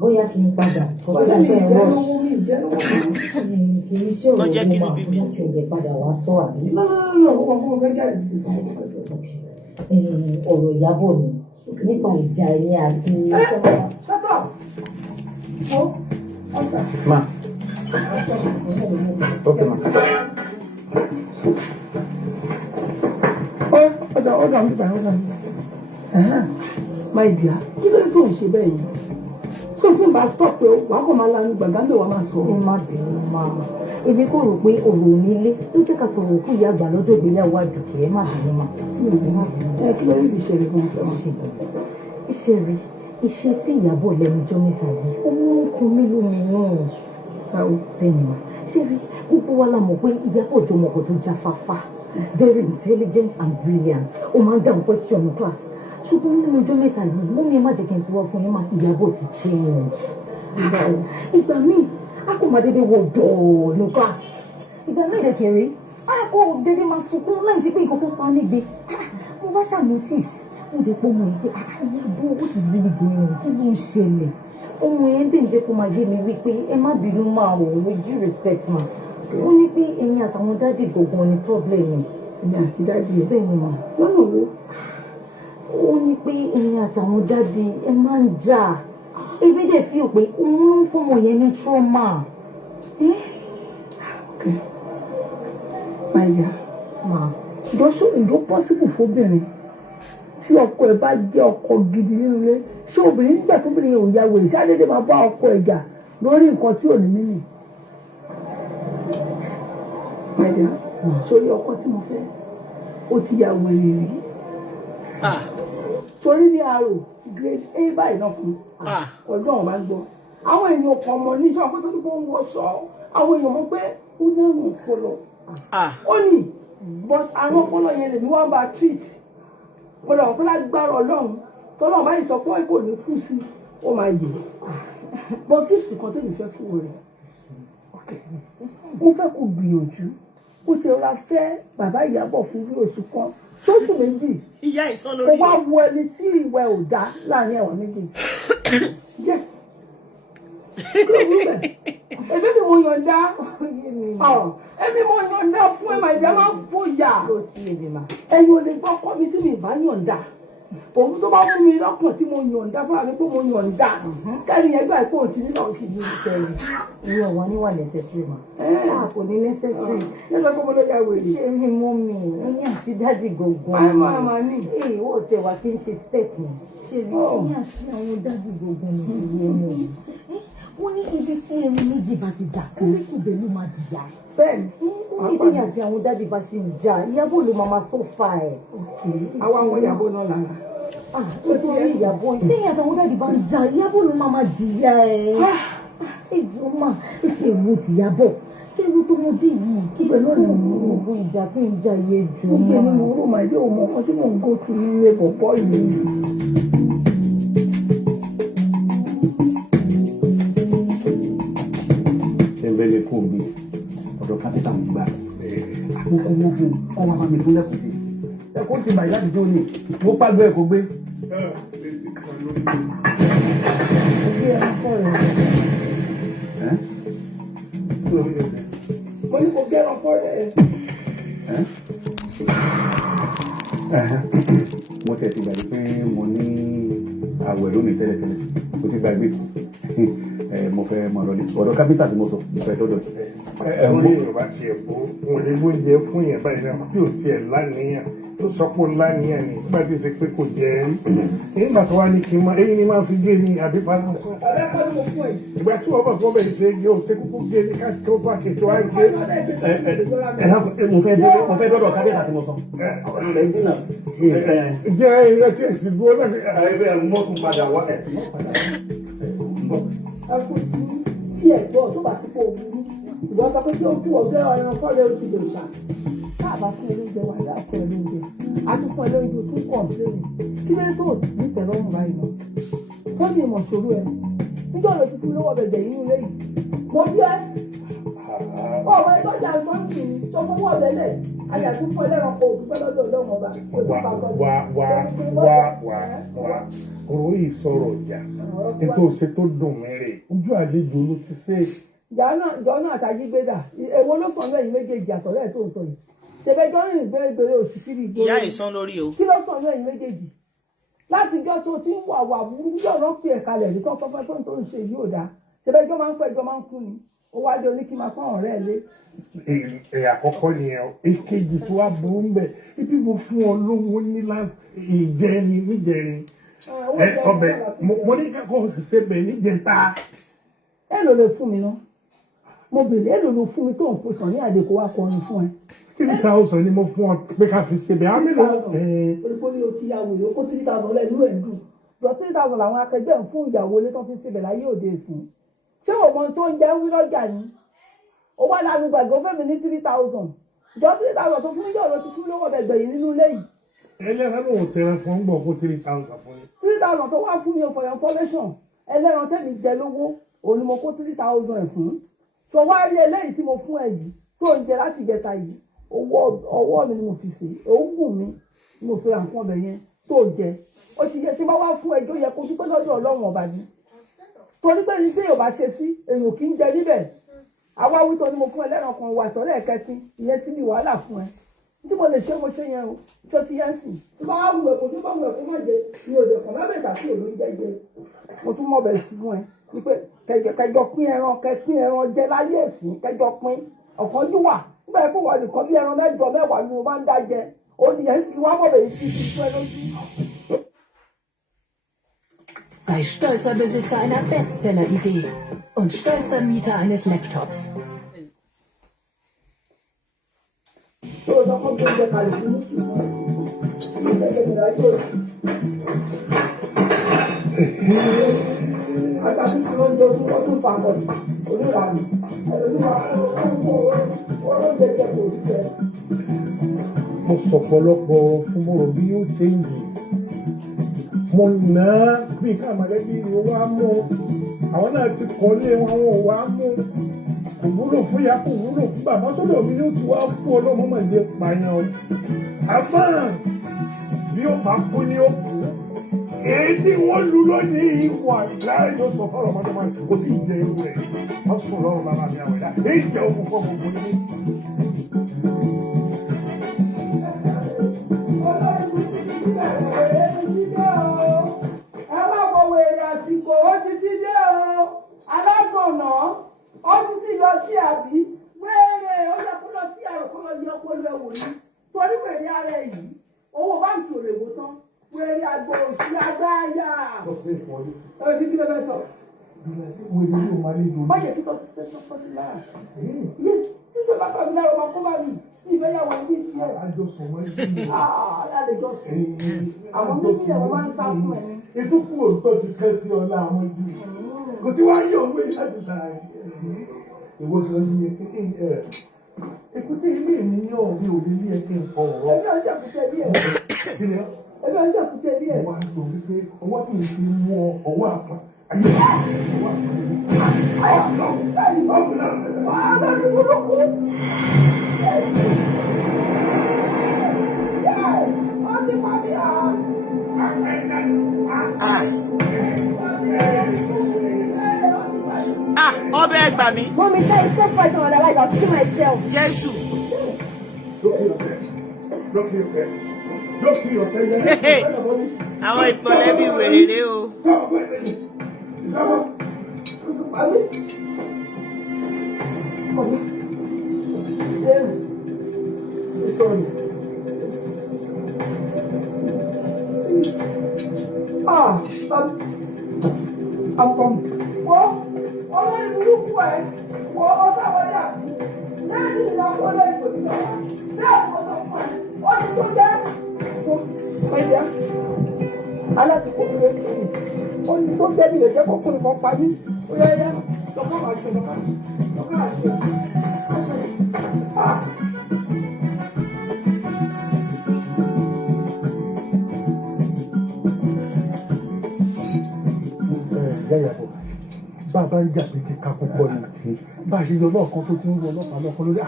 bóyá kí n padà kọjá bẹ́ẹ̀ rush kì í ṣe òwò ló máa bóyá kí o lè padà wá sọ àbí. Ọ̀rọ̀ Ìyábọ̀ ni nípa ìjà ẹni àti. Ma. Okay, ma. Hold on. My dear, kí ló tó ń ṣe bẹ́ẹ̀ yìí? Tó tí ń bá stop pé wàá kọ́ máa lanu gbàgbá wa máa sọ. Ẹ má bínú máa. Èmi kò rò pé ọ̀rọ̀ onílé ló jẹ́ ká sọ̀rọ̀ òkú ìyá àgbà lọ́jọ́ ìgbéyàwó Àdùkẹ́. Ẹ má bínú máa. Kí ló rí ìṣẹ̀lẹ̀ fún ọ̀fẹ́ wọn? Ìṣẹ̀lẹ̀ iṣẹ́ sí Ìyábọ̀ lẹ́nu ọjọ́ mẹ́ta yìí. Owó ń kun mí lóminú. Bẹ́ẹ̀ni ma, ṣé rí gbogbo wa la mọ̀ pé Ìyábọ̀ jọmọ̀kọ̀ tó jáfáfá, very intelligent and brilliant. Ó máa ń dáhùn question ní class. Ṣùgbọ́n nínú ọjọ́ mẹ́ta yìí, mú mi má jẹ́ kí n fi wá fún yín máa Ìyábọ̀ ti change. Ìgbà míì, a kò máa dédé wọ dọ̀ọ̀ ní class. Ìgbà míì dẹ̀kẹ̀rẹ́, a kò dédé máa sunkún láì ṣe pé ìkọ̀kọ̀ pa nígbè. Mo bá ṣà notice, mo dé pọ́ mọ̀ pé Ìyábọ̀ what is really going on? Kí ló ń ṣẹlẹ̀? Ohun yẹn dè ń jẹ́ kó máa yé mi wípé ẹ má bínú máa wò with due respect ma. Ó ní pé ẹ̀yin àtàwọn dádì gbogbo ni problem ni. Ẹ̀yin àti dádì ẹ̀ bẹ́ẹ̀ ni mà. Lọ́nà wo? Ó ní pé ẹ̀yin àtàwọn dádì ẹ máa ń jà. Ebi dẹ̀ fi hàn pé òun ló ń fún ọmọ yẹn ní trauma. My dear, Ma. Ìjọ possible fóbìnrin tí ọkọ ẹ̀ bá jẹ́ ọkọ gidi nínú ilé, ṣé obìnrin nígbà tóbìnrin yẹn ò ya wèrè ṣáàdédé máa bá ọkọ ẹ̀ jà lórí nǹkan tí ò ní mímì. My dear, sórí ọkọ tí mo fẹ́ ó ti ya wèrè rí. Torí ní àrò grade A báyìí náà fún ọdún ọ̀hún máa ń gbọ́. Àwọn èèyàn kan mọ̀ ní iṣẹ́ ọkọ tó dúpọ̀ ń wọṣọ. Àwọn èèyàn mọ̀ pé ó ní àrùn ọpọlọ. Ó ní but àrùn ọpọlọ yẹn lè ní wọ́n bá treat. Mo lọ pé lágbára Ọlọ́run tọ́lọ́run báyìí sọ pé kò ní kú sí ó máa yè. But kí ìsìnkàn tèmi fẹ́ fún rẹ̀. Mo fẹ́ kó gbìyànjú. Ó ti rọra fẹ́ bàbá Ìyábọ̀ fún bí oṣù kan sóṣù méjì. Ìyá ìsọ lórí. Kò wá wo ẹni tí ìwẹ̀ ò dá láàrin ẹ̀wọ̀n méjì. Yes. Èmi ni mo yọ̀ǹda. Èmi mo yọ̀ǹda fún ẹ̀ màjá máa ń bóyá. Ẹ̀yin ò lè gbọ́ ọkọ mi tí mi bá yọ̀ǹda. Òun tó bá fún mi lọ́kàn tí mo yọ̀ǹda fúnra mi pé mo yọ̀ǹda. Kẹ́ni yẹn gbà pé òun ti nílò kì í ní ìtẹ̀rù. Ìyẹn wà níwà necessary ma. Kò ní necessary. Yẹ́n lọ fún mi ló yà wèrè. Ṣé mi mọ́ mi? Ẹ̀yin àti dáàdì gbogbo. Máa ní. Ó tẹ̀ wá kí n ṣe step mi. Ṣé ẹ̀yin àti àwọn dáàdì gbogbo mi ti yé mi? Wọ́n ní ibi tí ẹni méjì bá ti jà koríko bẹ́ẹ̀ ló máa jìyà. Bẹ́ẹ̀ni. Ibi tí àti àwọn dáàdì bá ṣe ń jà, Ìyábọ̀ ló máa sọ́fà ẹ̀. Àwọn Ìyábọ̀ náà lára. Nítorí Ìyábọ̀ yìí. Tí àtàwọn dáàdì bá ń jà, Ìyábọ̀ ló máa jìyà ẹ̀. Ìjọ máa ètò èwo ti Ìyábọ̀. Kí ló tó mú dé yìí? Kí ló ló mú gbogbo ìjà tí ń jà yé jù? Gbogbo ẹni mo rò máa jẹ́ òun ọkọ tí mò ń gò tún ilé bọ̀bọ̀ yìí. Ẹ̀bẹ̀rẹ̀ kò gbé ọ̀dọ̀ kápẹ́tà ń gbà. Àkókò wo fún ọmọ bá mi fún lẹ́kùn sí. Ẹ̀kọ́ ti bàyí láti jó ní. Mo pàgbé ẹ̀kọ́ gbé. Mo ní kò gẹ́ràn fọ́ rẹ̀. Mo tẹ̀ ti gbàgbé pé mo ní àwẹ̀ lónìí tẹ́lẹ̀tẹ́lẹ̀. Mo ti gbàgbé. Mo fẹ́ mọ̀ lọ́lé. Ọ̀dọ̀ kápẹ́tà tí mo sọ, mo fẹ́ dọ́dọ̀. Ẹ̀wọ̀n ní Yorùbá ti ẹ̀ bó wọn lè gbóúnjẹ fún yẹn báyìí náà bí ò tiẹ̀ láníyàn tó sọ pé láníyàn ni nígbà tí ó ṣe pé kò jẹ́ rí. Nígbà tó wá ní kí n mọ eyín ni máa fi gé ní àbípa náà sọ. Ìgbà tí wọ́n bọ̀ fún ọbẹ̀ ṣe yóò ṣe kúkú gé ní káàkiri ó bá kètò wá gé. Mo fẹ́ dọ́dọ̀ kápẹ́tà tí mo sọ. Jẹ́ ilé tí èsì gbó náà. Mo tún padà wá. Tí ẹ̀ gbọ́ tó bá sí pé o burú ìwọ́n sọ pé kí o kú ọ̀gá ọ̀ràn fọ́lẹ́ o ti lè ṣá. Káàbá fún olóúnjẹ wà láàpọ̀ olóúnjẹ. A tún fún olóúnjẹ tún kọ̀ǹpléènì. Kí ló tó ní tẹ̀lọ́rùn báyìí náà? Wọ́n ní ìmọ̀ ṣòro ẹ̀. Níjọ́ ló ti fún lówó bẹ̀jẹ̀ yìí nílé yìí. Mo jẹ́ ọ̀rọ̀ ìtọ́jà sọ́ọ̀sì tó fọwọ́ ọ̀dẹ́lẹ̀. àyàtú fún ẹlẹ́ran kò dúpẹ́ lọ́dọ̀ ọlọ́run ọba. wá ọ̀rọ̀ yìí sọ̀rọ̀ ìjà ètò òṣè tó dùn mí rè ojú àlejò ló ti ṣe. ìjọ náà àtàjígbéga èwo ló sọ lẹ́yìn méjèèjì àtọ̀rẹ́ tó ń sọ yìí ṣèbẹjọ rìn gbèrègbèrè oṣù kiri ìgboro ìyá ìsan lórí o kí ló sọ lẹ́yìn méjèèjì láti jọ tó ti ń wà burúkú ọ̀rọ̀ pé ẹ̀ka lẹ̀ ní tó fọ́fọ́ tó ń ṣe yìí ò dáa ṣèbẹjọ máa ń pẹ́ ẹjọ́ máa ń kú ni ó wá dé oníkí máa fọ́n ọ̀rẹ́ ẹ̀ lé. àkọ́kọ́ nìyẹn èkejì tó wá burú ń bẹ̀ ibi mo fún ọ lówó ní ìjẹrin níjẹrin ọbẹ̀ mo ní kẹ́kọ̀ọ́ ṣiṣẹ́ bẹ̀ níjẹta. èlò lè fún mi ná mo bèrè èlò ló fún mi tó ń pèsè ní àdèkò wa kọrin fún ẹ. 3,000 ni mo fún ọ pé ká fi ṣe bẹ̀ á mélòó. olùkọ́ ni o ti yà wòye o kó 3,000 lẹ́nu ẹ̀ dùn jọ 3,000 làwọn akẹgbẹ́ ń fún ìyàwó ilé tó fi ṣe bẹ̀ láyé òde ìsìn ṣé o mọ tó ń jẹ́ wí lọ́jà ni ó wá lánàá gbàgbọ́ fẹ́mi ní 3,000 jọ 3,000 tó fún yọ̀rọ̀ ti fún lówó bẹ̀gbẹ̀ yìí nínú ilé yìí. ẹlẹ́ran ló ń tẹran fún gbọ̀ kó 3,000 fún yín. 3,000 tó wá fún mi for your information ẹlẹ́ran tẹ́mi jẹ lówó òun ni mo kó 3,000 ẹ̀ fún tó wá rí eléyìí tí mo fún ẹ yìí tó ń jẹ láti ìjẹta yìí ọwọ́ mi ni mo fi ṣe òògùn mi ni mo fi ra nǹkan ọbẹ̀ yẹn tó jẹ ó ti yẹ tí bá wá fún ẹjọ́ yẹ kó dúpẹ́ lọ́dọ̀ ọlọ́run ọba ni torí pé ní tí yóò bá ṣe sí èèyàn kì í jẹ níbẹ̀ àwa wí tó ni mo fún ẹlẹ́ran kan wà tọ́lẹ̀ kẹtí ìyẹn ti ní wàhálà fún ẹ tí mo lè ṣe mo ṣe yẹn o tó ti yẹn sìn tí bá wá wù ẹ̀kọ́ tí bá wù ẹ̀kọ́ má jẹ ní òde kan lábẹ́ ìta sí òun jẹjẹ mo tún mọ̀ bẹ̀rẹ̀ sí fún ẹ wípé kẹjọ pín ẹran jẹ láyé ẹ̀sìn kẹjọ pín ọ̀kan yín wà nígbà yẹn kó wà nìkan bí ẹran mẹ́jọ mẹ́wàá ni mo máa ń dá jẹ ó ní yẹn sì wá mọ̀ bẹ̀rẹ̀ sí fún ẹ lójú. Sei stolzer Besitzer einer Bestseller-Idee und stolzer Mieter eines Laptops. Mo sọ̀pọ̀lọpọ̀ fún mọ̀rọ̀ bí yóò ṣe ń yìí mo nà á bí ká mọ̀lẹ́bí ni wọ́n á mú àwọn náà ti kọ́lé wọn wọn ò wá mú kò wúlò fún ya kò wúlò fún bàbá sọ́dọ̀ mi yóò ti wá fún ọlọ́mọ máa jẹ pààyàn o àmọ́ bí ó bá kú ní ó kú èyí tí wọ́n lu lónìí ìwà láì yóò sọ fọ́ọ̀rọ̀ ọmọdé máa kò tí ì jẹ ewu rẹ̀ wọ́n sùn lọ́rùn bàbá mi àwọn ẹ̀dá èyí jẹ́ òkú fọ́ gbogbo ní. Sí àbí wẹ́rẹ́ ó yẹ kó lọ sí àròkọ́ lọ yẹ kó lọ wò ní torí wẹ̀rẹ́ ara ẹ̀ yìí owó báńkì ò lè wò tán wẹ̀rẹ́ àgbò òsì agbáyà. ẹ ti kí ló fẹ́ sọ. má jẹ́ kí tó ṣe tó kọ́ sí lára. yé títí bá tọ́ mi lára ọmọ kó bá mi ìfẹ́ yà wọ́n bí tiẹ̀. àlejò sọ àwọn méjì yẹn wọ́n máa ń sá fún ẹ ní. ètò kú òótọ́ ti kẹ́ sí ọlá àwọn jù kò sí wáyé òwe láti sàárè. Ìwọ sọ ní ẹ èkúté ilé mi ní ọ̀rẹ́ òde ní ẹ kí n kọ ọ̀rọ̀. Ẹgbẹ́ ọjọ́ àkútẹ́ bí ẹ̀. Ẹgbẹ́ ọjọ́ àkútẹ́ bí ẹ̀. Wọ́n á sọ wípé ọwọ́ tí n fi mú ọwọ́ àpá. Ayé ọbẹ̀ ẹgbà mi. Mommy, say it's so far to analyze. I'll see myself. Jésù. Àwọn ìpọ̀lẹ́bí wèrè rèé o. Ọlọ́run burúkú ẹ̀ wọ ọ̀sáwọ́dà lẹ́yìn ìlànà ọlọ́run kò ní lọ́wọ́ bẹ́ẹ̀ kò sọ fún ẹ ó ní tó jẹ́ ẹ̀yà aláàtúkò ní lórí ó ní tó jẹ́ bí ìrẹ̀jẹ̀ kọ́kùnrin kan pa mí ó yẹ yẹ lọ́kọ́ máa ṣe lọ́kọ́ máa ṣe. bàbá ń jà pé ti ká púpọ̀ ni bá a ṣe yọ lọ́ọ̀kan tó ti ń wọ ọlọ́pàá lọ́ọ̀kan lórí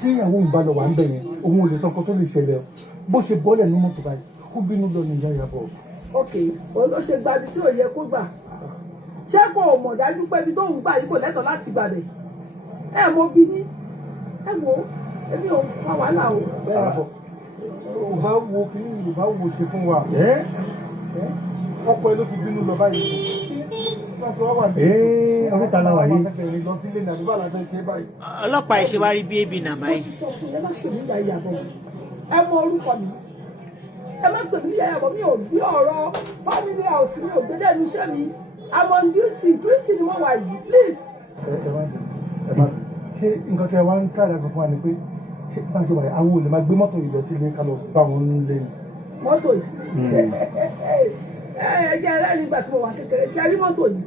tí ìyàwó ń bá lọ wà ń bẹ̀ yẹn òun ò lè sọ nǹkan tó lè ṣẹlẹ̀ bó ṣe bọ́lẹ̀ ní mọ́tò báyìí ó bínú lọ ní ìyá ìyàbọ̀. ok òun ló ṣe gbabi tí ò yẹ kó gbà ṣé kò mọ̀ dájú pé ibi tó ń gbà yìí kò lẹ́tọ̀ọ́ láti gbàbẹ̀ ẹ mo bí ní ẹ wo èmi ò fa wàhálà o. ò bá wo kí ni ò bá wo ṣe fún wa ọkọ ẹ ló fi bínú lọ báyìí. Oríta la wà yìí. Ọlọ́pàá ìṣèwárí bí ebi nà báyìí. Ẹ má pè mí ìyá ìyàbọ̀. Ẹ mọ orúkọ mi. Ẹ má pè mí ìyá ìyàbọ̀. Mi ò bí ọ̀rọ̀ family house mi ò gbé dẹ́nu iṣẹ́ mi. I'm on duty ni mo wà yìí. Please. Ẹ má ṣe nǹkan tí ẹ wá ń tààrà sọ fún wa ni pé ṣé bá a ṣe wà yìí àwọn olè máa gbé mọ́tò yìí lọ sí ilé ká lọ bá wọn nílé ni. Mọ́tò yìí. Ẹ jẹ́ ẹlẹ́rìí ìgbà tí mo wà kékeré. Ṣé rí mọ́tò yìí?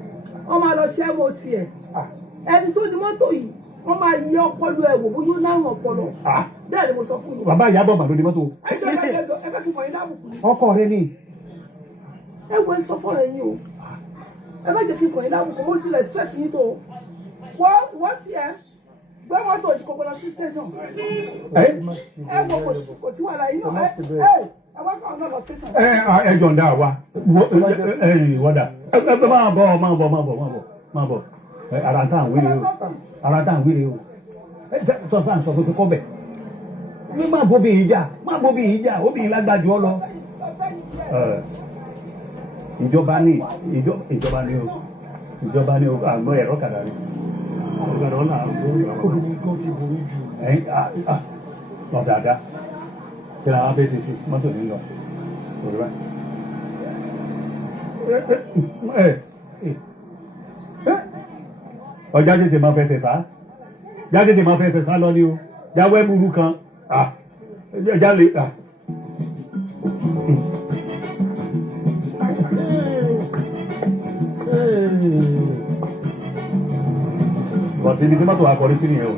Wọ́n máa lọ ṣe é mo tiẹ̀. Ẹni tó ní mọ́tò yìí wọ́n máa yẹ ọpọlọ ẹ̀ wò bóyá ó láwọn ọpọlọ. Bẹ́ẹ̀ ni mo sọ fún yín. Bàbá Ìyábọ̀ mà ló ní mọ́tò. Ẹ fẹ́ kí n kọ̀ yín dábùkù. Ọkọ rẹ ni. Ẹ wo sọ fọ́ọ̀rọ̀ yín o. Ẹ má jẹ́ kí n kọ̀ yín dábùkù. Mo ti respect yín tó. Wọ́n tiẹ̀ gbé mọ́tò òsì kòkòrò sí station. Ẹ wo kò sí wàhálà yín náà. Ẹ wá kọ́ ọ̀nà lọ station. Ẹ jọ̀ǹda wa. Wọ́dà. Máa bọ̀. Ara tá à ń wíre o. Sọ fún àǹsọ̀ pé kọ́ bẹ̀. Ní má bóbi ìjà, obìnrin lágbájú ọ lọ. Ìjọba ni o, àgbọ̀ ẹ̀rọ kàdà ni. Ọ̀gá náà obìnrin kan ti borí jù. Ọ̀dàdà. Tí a wá fẹ́ ṣe sí mọ́tò ní lọ. Òrùba. Ọjà tètè máa fẹsẹ̀ sá. Jáde tètè máa fẹsẹ̀ sá lọ ní o. Jáwé burú kan. Jálè. Bọ̀tí ibi tí mọ́tò akọrí sí nìyẹn o.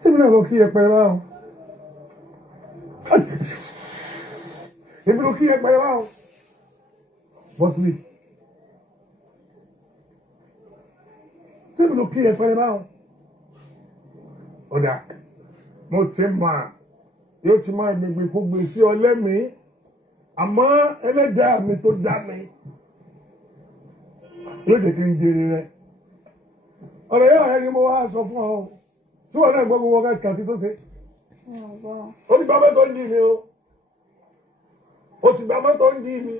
Ṣé mi náà lọ kí ẹ pẹ́ rá o? Èmi ló kí ẹ pẹ́ rá o. Bọ́sùlì. Ṣé mi ló kí ẹ pẹ́ rá o? Ọ̀dà, mo ti máa yóò ti máa gbègbè kó gbè sí ọ lẹ́mìí, àmọ́ ẹlẹ́dàá mi tó dá mi yóò jẹ́ kí n jèrè rẹ̀. Ọ̀rọ̀ yóò rẹ̀ ni mo wá sọ fún ọ. Tí wọ́n náà gbọ́ gbogbo ọ̀gá kàtí tó ṣe. Ó ti gba mọ́tò ń dì mí o. Ó ti gba mọ́tò ń dì mí.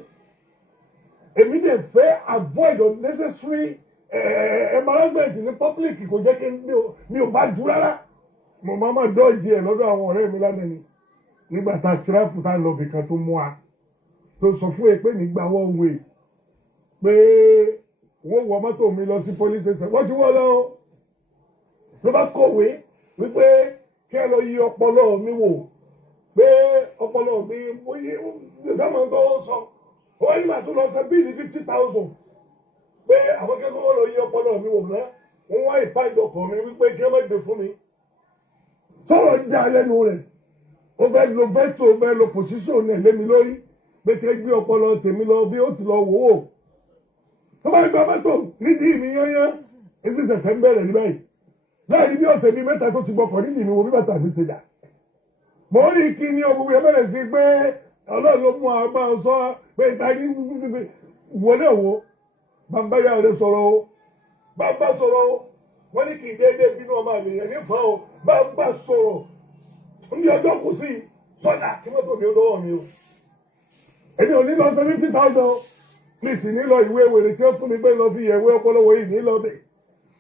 Èmi lè fẹ́ avoid unnecessary embarrassment ní public kò jẹ́ kí mi ò bá dùn rárá. Mo máa ma dọ́ọ̀jì ẹ̀ lọ́dọ̀ àwọn ọ̀rẹ́ mi lánàá ni. Nígbà tá a tíráfù tá a lọ bìkan tó mú wa. Tó sọ fún ẹ pé nígbà wọ́n wé pé wọ́n wọ mọ́tò mi lọ sí police station. Wọ́n ti wọ́ lọ o. Ló bá kọ̀wé wípé kí ẹ lọ yí ọpọlọ mi wò pé ọpọlọ mi sábà tó sọ ó wáyé màá tó lọ sọ bíìlì 50,000 pé àwọn kẹ́kọ̀ọ́ lọ yí ọpọlọ mi wò náà wọ́n wá ìpàdọ̀kọ̀ mi wípé kí ẹ má dé fún mi. Sọ̀rọ̀ ń já lẹ́nu rẹ̀ ó fẹ́ lo veto ó fẹ́ lo position ẹ̀ lé mi lórí pé kí ẹ gbé ọpọlọ tèmi lọ bí ó ti lọ wò ó. Tó bá gba mọ́tò nídìí mi yányán èsì ṣẹ̀ṣẹ̀ ń bẹ̀rẹ̀ níbẹ̀ yìí. Láàrin bí ọ̀sẹ̀ bíi mẹ́ta tó ti gbọkọ̀ nídìí mi wo bí bàtà mi ṣe dà. Mo rí kí ni ọgbọ̀n yẹn bẹ̀rẹ̀ sí pé Ọlọ́run ló mú àwọn máa sọ pé ìtají wọlé wo bàbá yà rẹ sọ̀rọ̀ o bàbá sọ̀rọ̀ o wọ́n ní kì í déédéé bínú ọmọ àmì yẹn nífa o bàbá sọ̀rọ̀ ní ọjọ́ kù sí sọ́dà kí mọ́tò mi ó lọ́wọ́ mi o. Èmi ò ní lọ 70,000 mi sì ní lọ ìwé wèrè tí ó fún mi pé lọ fi yẹ̀wé ọpọlọwọ yìí ní lọ́bẹ̀.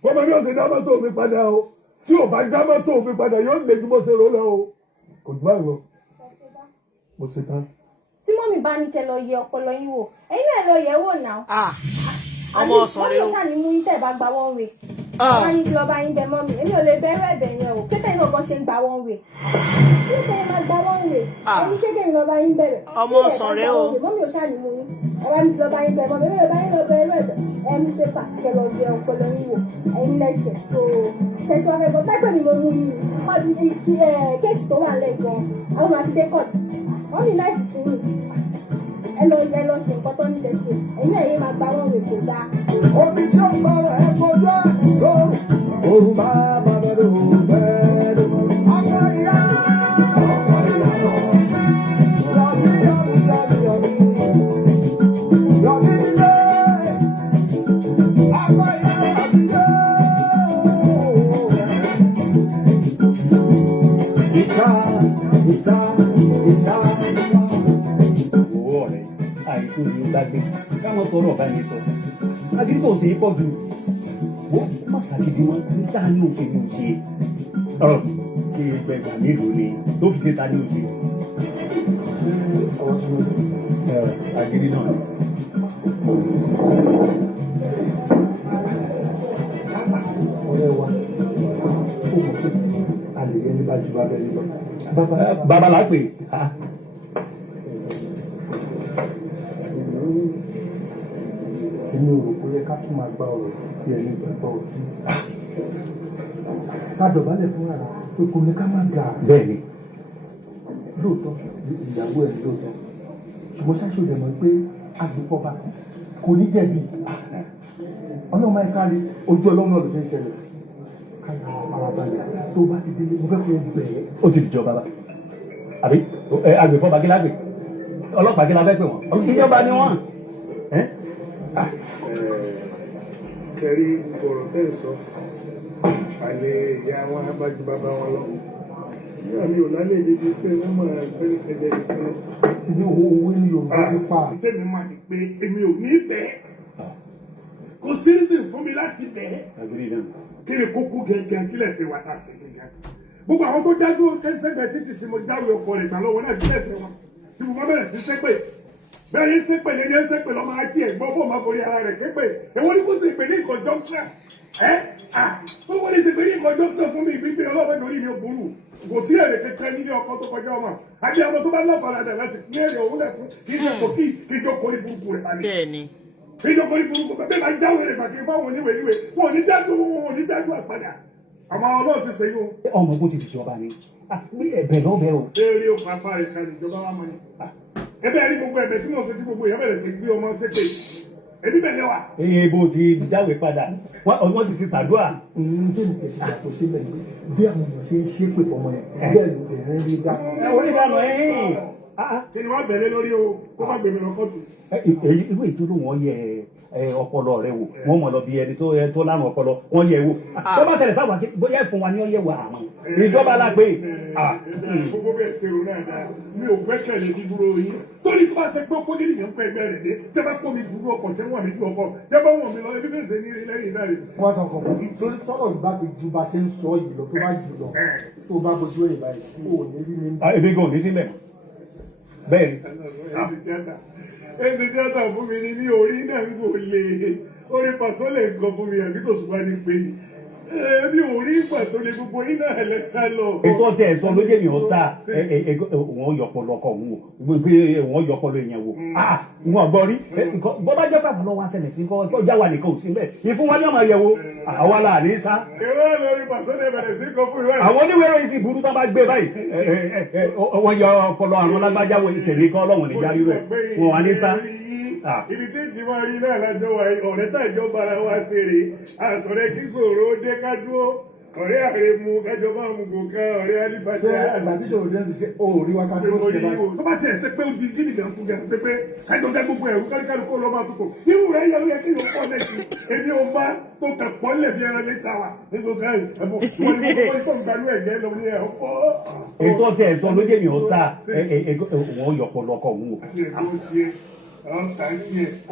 Bọ́mọ bí ó ṣe dá mọ́tò mi padà o tí ò bá dá mọ́tò mi padà yóò lè ju bó ṣe rò lọ o. Kò gbá ìwọ. Mo ṣe tán. Tí mọ́mì bá ní kẹ́ lọ yẹ ọpọlọ yín wò, ẹ̀yin náà lọ yẹ̀ wò náà. Ọmọ ọ̀sán rẹ o. Mọ́mì ṣáà ní mú yín tẹ̀ bá gba one way. Wọ́n ní kí lọ bá yín bẹ mọ́mì. Èmi ò lè bẹ̀rẹ̀ ẹ̀bẹ̀ yẹn o. Kété iná kan ṣe ń gba one way. Kété iná máa gba one way. Ẹni kété iná bá yín bẹ̀rẹ̀. Ọmọ ọ̀sán rẹ o. Mọ́mì ò ṣáà ní mú yín. Ẹ̀rọ ní kí lọ bá yín bẹ mọ́mì. Èmi ò bá yín lọ bẹ̀rẹ̀ ẹ̀bẹ̀. Ẹ̀mí pépà kẹ lọ yẹ ọpọlọ yín wò. Ẹ̀yin lẹ́sẹ̀ tó tẹ̀síwá fẹ́ bọ́. Táìpẹ́ mi mo mú yín. Kéèsì tó wà lẹ́gbọ̀n. Àwọn máa ti dé kọ́ọ̀tù. Wọ́n ní láìsí sí mi. ẹ lọ ṣe nǹkan tó ní lẹ́sẹ̀ ẹ̀yin náà yé máa gba one way kò dáa. Omi tí ó gbọ́rọ̀ ẹ kojú àdúgbò. Òun bá bàbá rò bẹ́ẹ̀ lò. Ọkọ ìyá. Owó ọ̀rẹ́ àìkú ni ó dágbé káwọn tọrọ ọ̀gá yẹn sọ agídí tó ń ṣe é pọ̀ jù wọ́n má ṣàgídí wọn ní ta ni òfin ní òṣè ọ̀rọ̀ kí gbẹgbà mélòó ni tó fi ṣe ta ni òṣè. ọ̀rọ̀ tí mo dùn. Agídí náà ni. ọ̀rẹ́ wa ó mọ̀ pé a lè yẹ ní bá ju bàbá ẹni lọ. Bàbá là pè èmi ò rò pé yẹ ká tún máa gba ọ̀rọ̀ bí ẹni gbàgbọ́ ọtí. ká dọ̀bálẹ̀ fúnra rà pé kò ní ká má ga. bẹ́ẹ̀ ni. lóòótọ́ ìyàwó ẹ̀ lóòótọ́ ṣùgbọ́n ṣáṣọ rẹ̀ mọ̀ pé agbèfọ́ba kò ní jẹ̀bi ọlọ́run máa ń kárí ojú ọlọ́run náà ló fi ń ṣẹlẹ̀ káyà farabalẹ̀ tó bá ti délé mo fẹ́ kó bẹ̀ẹ́. ó ti dìjọba bàbá àbí agbèfọ́ba kí lágbè ọlọ́pàá kí la fẹ́ pè wọ́n ìjọba ni wọ́n. Kẹrí ọ̀rọ̀ tẹ́ ẹ̀ sọ àlè ìyá wọn abájú bàbá wọn lọ. Nígbà mi ò lálẹ́ ìdíje pé wọ́n máa gbẹ́ni kẹjẹ ìpínlẹ̀. ní owó ní Yorùbá ti pa. Ìtẹ́mi máa di pé èmi ò ní bẹ́ẹ̀. Kò sírísìn fún mi láti bẹ́ẹ̀. Kí ni kókó gẹ́gẹ́ kí lẹ̀ ṣe wà tá a ṣe gẹ́gẹ́. Gbogbo àwọn tó dájú sẹ́gbẹ̀ẹ́ títí tí mo jáwé ọkọ̀ rẹ̀ gbà lọ́wọ́ náà kílẹ̀ ṣe wọn. Tí mo bá bẹ̀rẹ̀ sí sẹ́gbẹ̀ bẹ́ẹ̀ yín sẹ́gbẹ̀ lé yẹn sẹ́gbẹ̀ lọ́mọ ajé ẹ̀ gbọ́ bó máa borí ara rẹ̀ képe. Èwo ni kò sì pè ní conjunction? Tó wọ́n ní sì pè ní conjunction fún mi gbígbé ọlọ́wọ́ lórí mi ò burú. Kò sí èrè kẹkẹ nílé ọkọ tó kọjá ọmọ. Àbí àwọn tó bá láfaradà láti ní èrè òun lẹ̀ fún kí ìjọ kò ní burúkú rẹ̀ balẹ̀. Bẹ́ẹ̀ni. Ìjọ kò ní burúkú bẹ́ẹ̀ máa jáwé rẹ̀ pàkiri fáwọn oníwèéníwèé. Wọn ò ní dájú àpàdà. Àmọ́ Ọlọ́run ti sẹ́yìn o. Ọmọ ogun ti dìjọba ni ẹ̀bẹ̀ lọ́bẹ̀ o. Ṣé rí o pàpà ìka ìjọba wa mọ̀ ni? Ẹbẹ̀ rí gbogbo ẹ̀bẹ̀ tí mo ṣe tí gbogbo èèyàn bẹ̀rẹ̀ sí gbé ọmọ ṣépè. Ebi bẹ̀rẹ̀ wà. Bó ti dáwé padà wọ́n sì ti ṣàdúrà. Ní kí n tẹ̀sí àpò ṣe bẹ̀rẹ̀ bí àwọn èèyàn ṣe ń ṣépè fọmọ yẹn bẹ́ẹ̀ ló bẹ̀rẹ̀ rí dá. Onídàánù ẹ̀yìn. Ṣé ni wọ́n bẹ̀rẹ̀ lórí o kó má gbèmí lọ kóòtù? Ìwé ìtúrú wọn yẹ ọpọlọ rẹ wò wọn mọ lọ bí ẹni tó lárùn ọpọlọ wọn yẹ wò tó bá ṣẹlẹ̀ sáwọn bóyá fún wa ní ọyẹ wà àmọ́ ìjọba lágbé. Gbogbo bẹ́ẹ̀ ṣe ro náà dáa mi ò gbẹ́kẹ̀lé dídúró yín torí tó bá ṣe pé kó nílì yẹn ń pẹ́ ẹgbẹ́ rẹ̀ dé tẹ́ bá kó mi dúró ọkọ̀ tẹ́ wọ́n mi dúró ọkọ̀ tẹ́ bá wọ̀n mi lọ ebi bẹ́ẹ̀ ṣe ní lẹ́yìn náà rẹ̀. wọ́n sọ kọ̀ọ̀kan torí tọ́lọ̀ ìgbà fi ju bá ṣe ń sọ yìí lọ tó bá jù lọ tó bá bójú ẹ̀ báyìí kó o ní rí mi. ebi gan ò ní sílẹ̀ bẹ́ẹ̀ ni. Ẹni tíátà fún mi ní orí náà ń wò lè orí pàṣọ lè gan fún mi àbí kò ṣùgbọ́n ní pé ẹbí orí ìgbà tó lè gbogbo iná ẹlẹ́sà lọ. ètò ọ̀tẹ̀ ẹ̀sọ́ ló jẹ́ mi ọ̀sà wọ́n yọpọlọ ọkọ̀ wò pé wọ́n yọpọlọ èèyàn wò wọ́n gbọ́ rí bọ́bá jẹ́ bàbá lọ́wọ́ àṣẹlẹ̀ sí kọ́ tó jáwà nìkan ò sí bẹ́ẹ̀ ìfún wa ní ọmọ yẹ̀wò àwa là ní sá. ìwé lórí pàṣọ lè bẹ̀rẹ̀ sí kan fún ìwé. àwọn oníwèé rẹ̀ sì burú tó bá gbé báyìí wọ́n yọ ọpọlọ àwọn lágbájá wo ìtẹ̀lé kọ́ ọlọ́run níjà rírẹ̀ wọ́n wà ní sá. Ibi tí ti máa rí náà lájọ wa ọ̀rẹ́ tàjọ bara wa ṣeré àsọ̀rẹ́ kí sòro dé ká dúró ọ̀rẹ́ àrẹ mu kájọ máa mú gò ká ọ̀rẹ́ alíbàjẹ́. ṣé àgbà tí sòrò dé ṣe òòrí wa ká tó ṣe báyìí. tó bá tiẹ̀ ṣe pé ó di gidi gan fún gan pé kájọ dá gbogbo ẹ̀rú káríkárí kó lọ́ máa tó kò irú rẹ̀ yẹ lóye kí yóò pọ̀ lẹ́sìn èmi ò bá tó kẹ̀ pọ̀ lẹ̀ bí ẹran létà wa nígbà kan ẹ̀bùn wọn ni wọ́n tó ń gbanú ẹ̀jẹ̀ lọ ní ẹ̀ ọ̀pọ̀. ètò ọ̀tẹ̀ ẹ̀sọ́ ló jẹ́ mi ọ̀sà wọ́n yọpọlọ ọkọ̀ wò.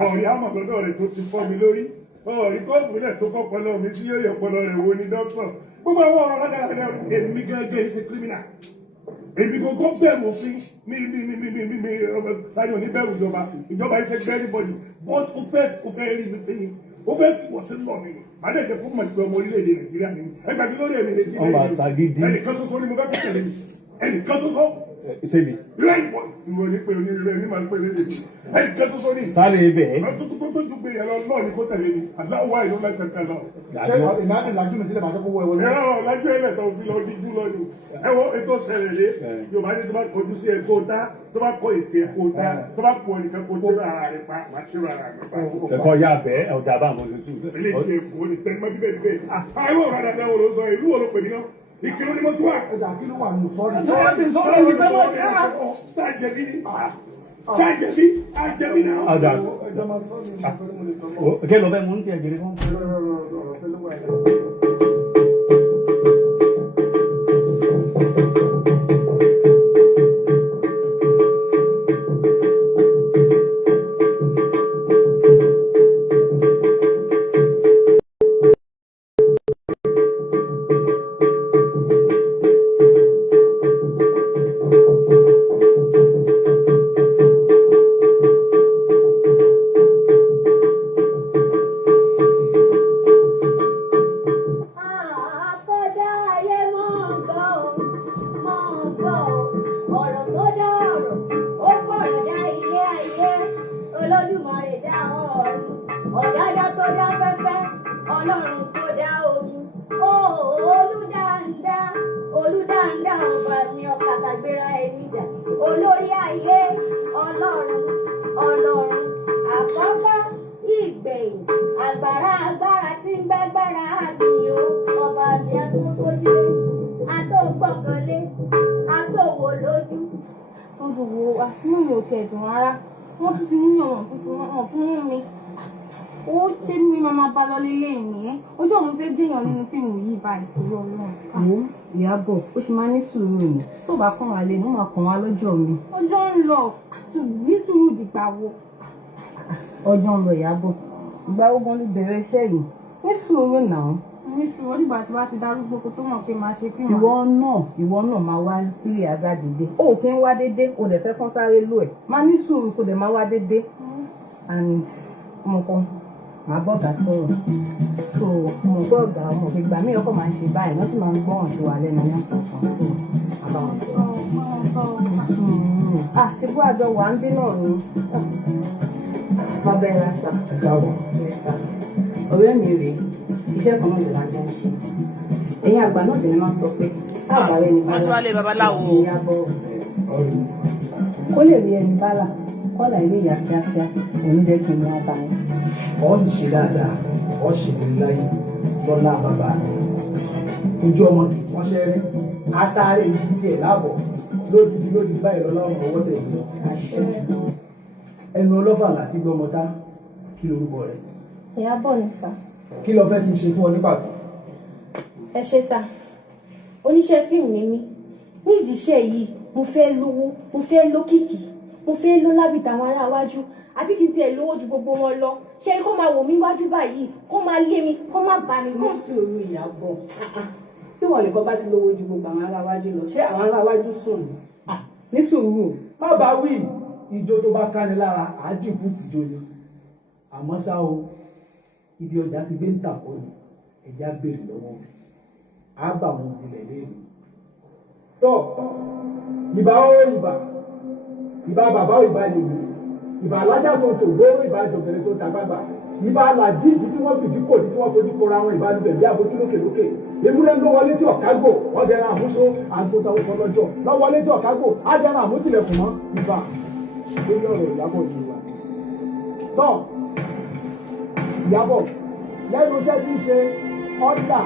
ọ̀rí àmọ̀ lọ́dọ̀ rẹ̀ tó ti fọ́ mi lórí ọ̀rí kọ́ọ̀bù náà tó kọ́kọ́ lọ mi sí yóò yọpọlọ rẹ̀ wo ni dọ́kítọ̀ gbogbo àwọn ọ̀rọ̀ rádaràdà èmi gángan ṣe kírímìnà èmi gbogbo bẹ̀rù òfin mi láyé òní bẹ̀rù ìjọba iṣẹ́ gbẹ́rì bọ́ọ̀lù but ó fẹ́ rí mi fẹ́yìn ó fẹ́ wọ̀ sí lọ mi àdéhùn fún mọ̀tò ọmọ orílẹ̀-èdè Nàìjíríà ni ẹgbàgbé lórí ẹ̀mí Nàìjíríà ẹnìkan ṣoṣo ni mo fẹ́ kẹ́kẹ́ mi ẹnìkan ṣoṣo ṣébi. láì pọ̀ ìwọ ní pé onírúurú ẹni máa ń pè lédè mi ẹnìkan ṣoṣo ni. sáré ibẹ̀. tó ju gbé yẹn lọ náà ni kó tẹ̀lé ni aláwọ̀ àìlú mẹ́sẹ̀ tẹ̀ lọ. ìmáàdì làjú mi sílẹ̀ máa tó kó wọ ẹwọlé. ẹ̀rọ lájú ẹ̀lẹ̀ tó fi lọ díjú lọ ni ẹ wo ètò ṣẹlẹ̀ lé Yorùbá ní tó bá kọjú sí ẹ̀kọ́ ta tó bá kọ èsì ẹ̀kọ́ ta tó bá kọ ẹnìkan kó tó ara rẹ̀ pa máa ṣe ara rẹ̀ pa. ẹ̀kọ́ yà bẹ́ẹ̀ ọ̀dà bá àwọn tuntun. ilé tí èkó ni tẹ́lifá bíbẹ́ bíbẹ́ àwọn ọ̀kadà náà wò ló sọ ìlú wo ló pè mí náà ìkìlọ̀ ni mo tún wà. ẹja kí ló wà nù sọ́ọ̀dì. sáàjẹ̀bí àjẹ̀bí náà. ọ̀dà kí ló fẹ́ mú ti ẹ̀jẹ̀ kan. Olórí ayé, Ọlọ́run, àkọ́kọ́, ìgbẹ̀yìn, agbára tí ń gbẹ́gbára àdìyó, ọba àti àtúnkójúlé, àtògbọ́kànlé, àtòwò lójú. Odò wo àfihàn mi ò tẹ̀ dùn rárá, wọ́n tún ti múyàn wọ̀n tuntun wọn fún mi. Ó ṣe mi máa bá lọ lélẹ̀ ìní, ojú òun fẹ́ jẹ́yàn nínú fíìmù yìí báyìí torí Ọlọ́run. Ìyábọ̀ ó ṣe máa ní sùúrù ni tó bá kàn wá lé ní máa kàn wá lọ́jọ́ mi. Ọjọ́ ń lọ ní sùúrù dìgbà wo. Ọjọ́ ń lọ Ìyábọ̀ ìgbà wo gan ló bẹ̀rẹ̀ iṣẹ́ yìí ní sùúrù náà. Ní sùúrù nígbà tí wàá ti darúgbó kó tó mọ̀ pé máa ṣe fíìmù. Ìwọ náà máa wá sí àzá dédé. Ó kí ń wá dédé o dẹ̀ fẹ́ kán sáré lò ẹ̀. Máa ní sùúrù kó dẹ̀ máa wá dédé. And mo kàn máa bọ́ ọ̀gá sọ̀rọ̀. So mo gbọ́ ọ̀gá ọmọ ìgbà mí ọkọ̀ máa ń ṣe báyìí wọ́n sì máa ń gbọ́ràn sí wa lẹ́nu ní ọ̀sán kan sí àbáwọn sọ̀rọ̀. Ṣé bó àjọ wà ń dín náà ni? Bàbá ẹ̀ lásà. Ọ̀rẹ́ mi rèé, iṣẹ́ kan náà lè lájọ ń ṣe. Ẹ̀yin àgbà náà sì ni máa ń sọ pé káàbàárẹ̀ ni bálà. Wọ́n ti wá lé babaláwo. Kó lè rí ẹni bálà, kọ́là ilé ìyá kíákíá, òun jẹ́ kí n máa bá yẹn. Ọ̀ sì ṣe dáadáa, ọ̀ ṣe ní láyé lọ́lá bàbá rẹ̀. Ojú ọmọ kì í wọ́n ṣẹ́rẹ́, àtàrẹ ìdí tiẹ̀ láàbọ̀ lódìdí báyìí lọ́lá ọmọ ọwọ́ tẹ̀ lọ. Ẹnu ọlọ́fà láti gbọ́ ọmọ tá, kí lorúkọ rẹ̀? Ìyábọ̀ ni sà. Kí lo fẹ́ kí n ṣe fún ọ ní pàtó? Ẹ ṣé sà, oníṣẹ́ fíìmù ni mí. Ní ìdíṣẹ́ yìí, mo fẹ́ lówó, mo fẹ́ lókìkí, mo fẹ́ ló lábìtà àwọn ará wájú. Àbí kí n tiẹ̀ lówó ju gbogbo wọn lọ. Ṣé kó máa wò mí wájú báyìí, kó máa lé mi, kó máa bà mí. Ní sùúrù Ìyábọ̀. Tí wọ́n nìkan bá ti lówó ju gbogbo àwọn ará wájú lọ, ṣé àwọn ará wájú sùn ni? Ní sùúrù. Má bá wí ijó tó bá káni lára àádìkú ìjó ni. Àmọ́ ṣá o, ibi ọjà ti gbé ń tà kọ́ ni ẹ̀já béèrè lọ́wọ́ mi. Á bà wọn ìpìlẹ̀ léèrè. Tọ́ ìbá ó ìbá bàbá ò ìbá lè yìí. Ìbá alájà tó tò gbóró ìbá àjọbẹ̀rẹ̀ tó ta gbàgbà. Ìbá làjíìjì tí wọ́n fìdí kò ní tí wọ́n fojú kóra wọn ìbá lubẹ̀ bí àbójú lókèlókè. Ewúrẹ́ ń lọ wọlé tí ọ̀kágò ọ̀dẹ̀rẹ̀ àmúso àgbòtà òfòlọ́jọ́ lọ́wọ́lé tí ọ̀kágò àdẹ̀rẹ̀ àmútilẹ̀kùn mọ́ ìbá lórí ọ̀rọ̀ Ìyábọ̀ yìí wà. Tọ́ Ìyábọ̀ lẹ́nu iṣẹ́ tí ń ṣe ọ̀dà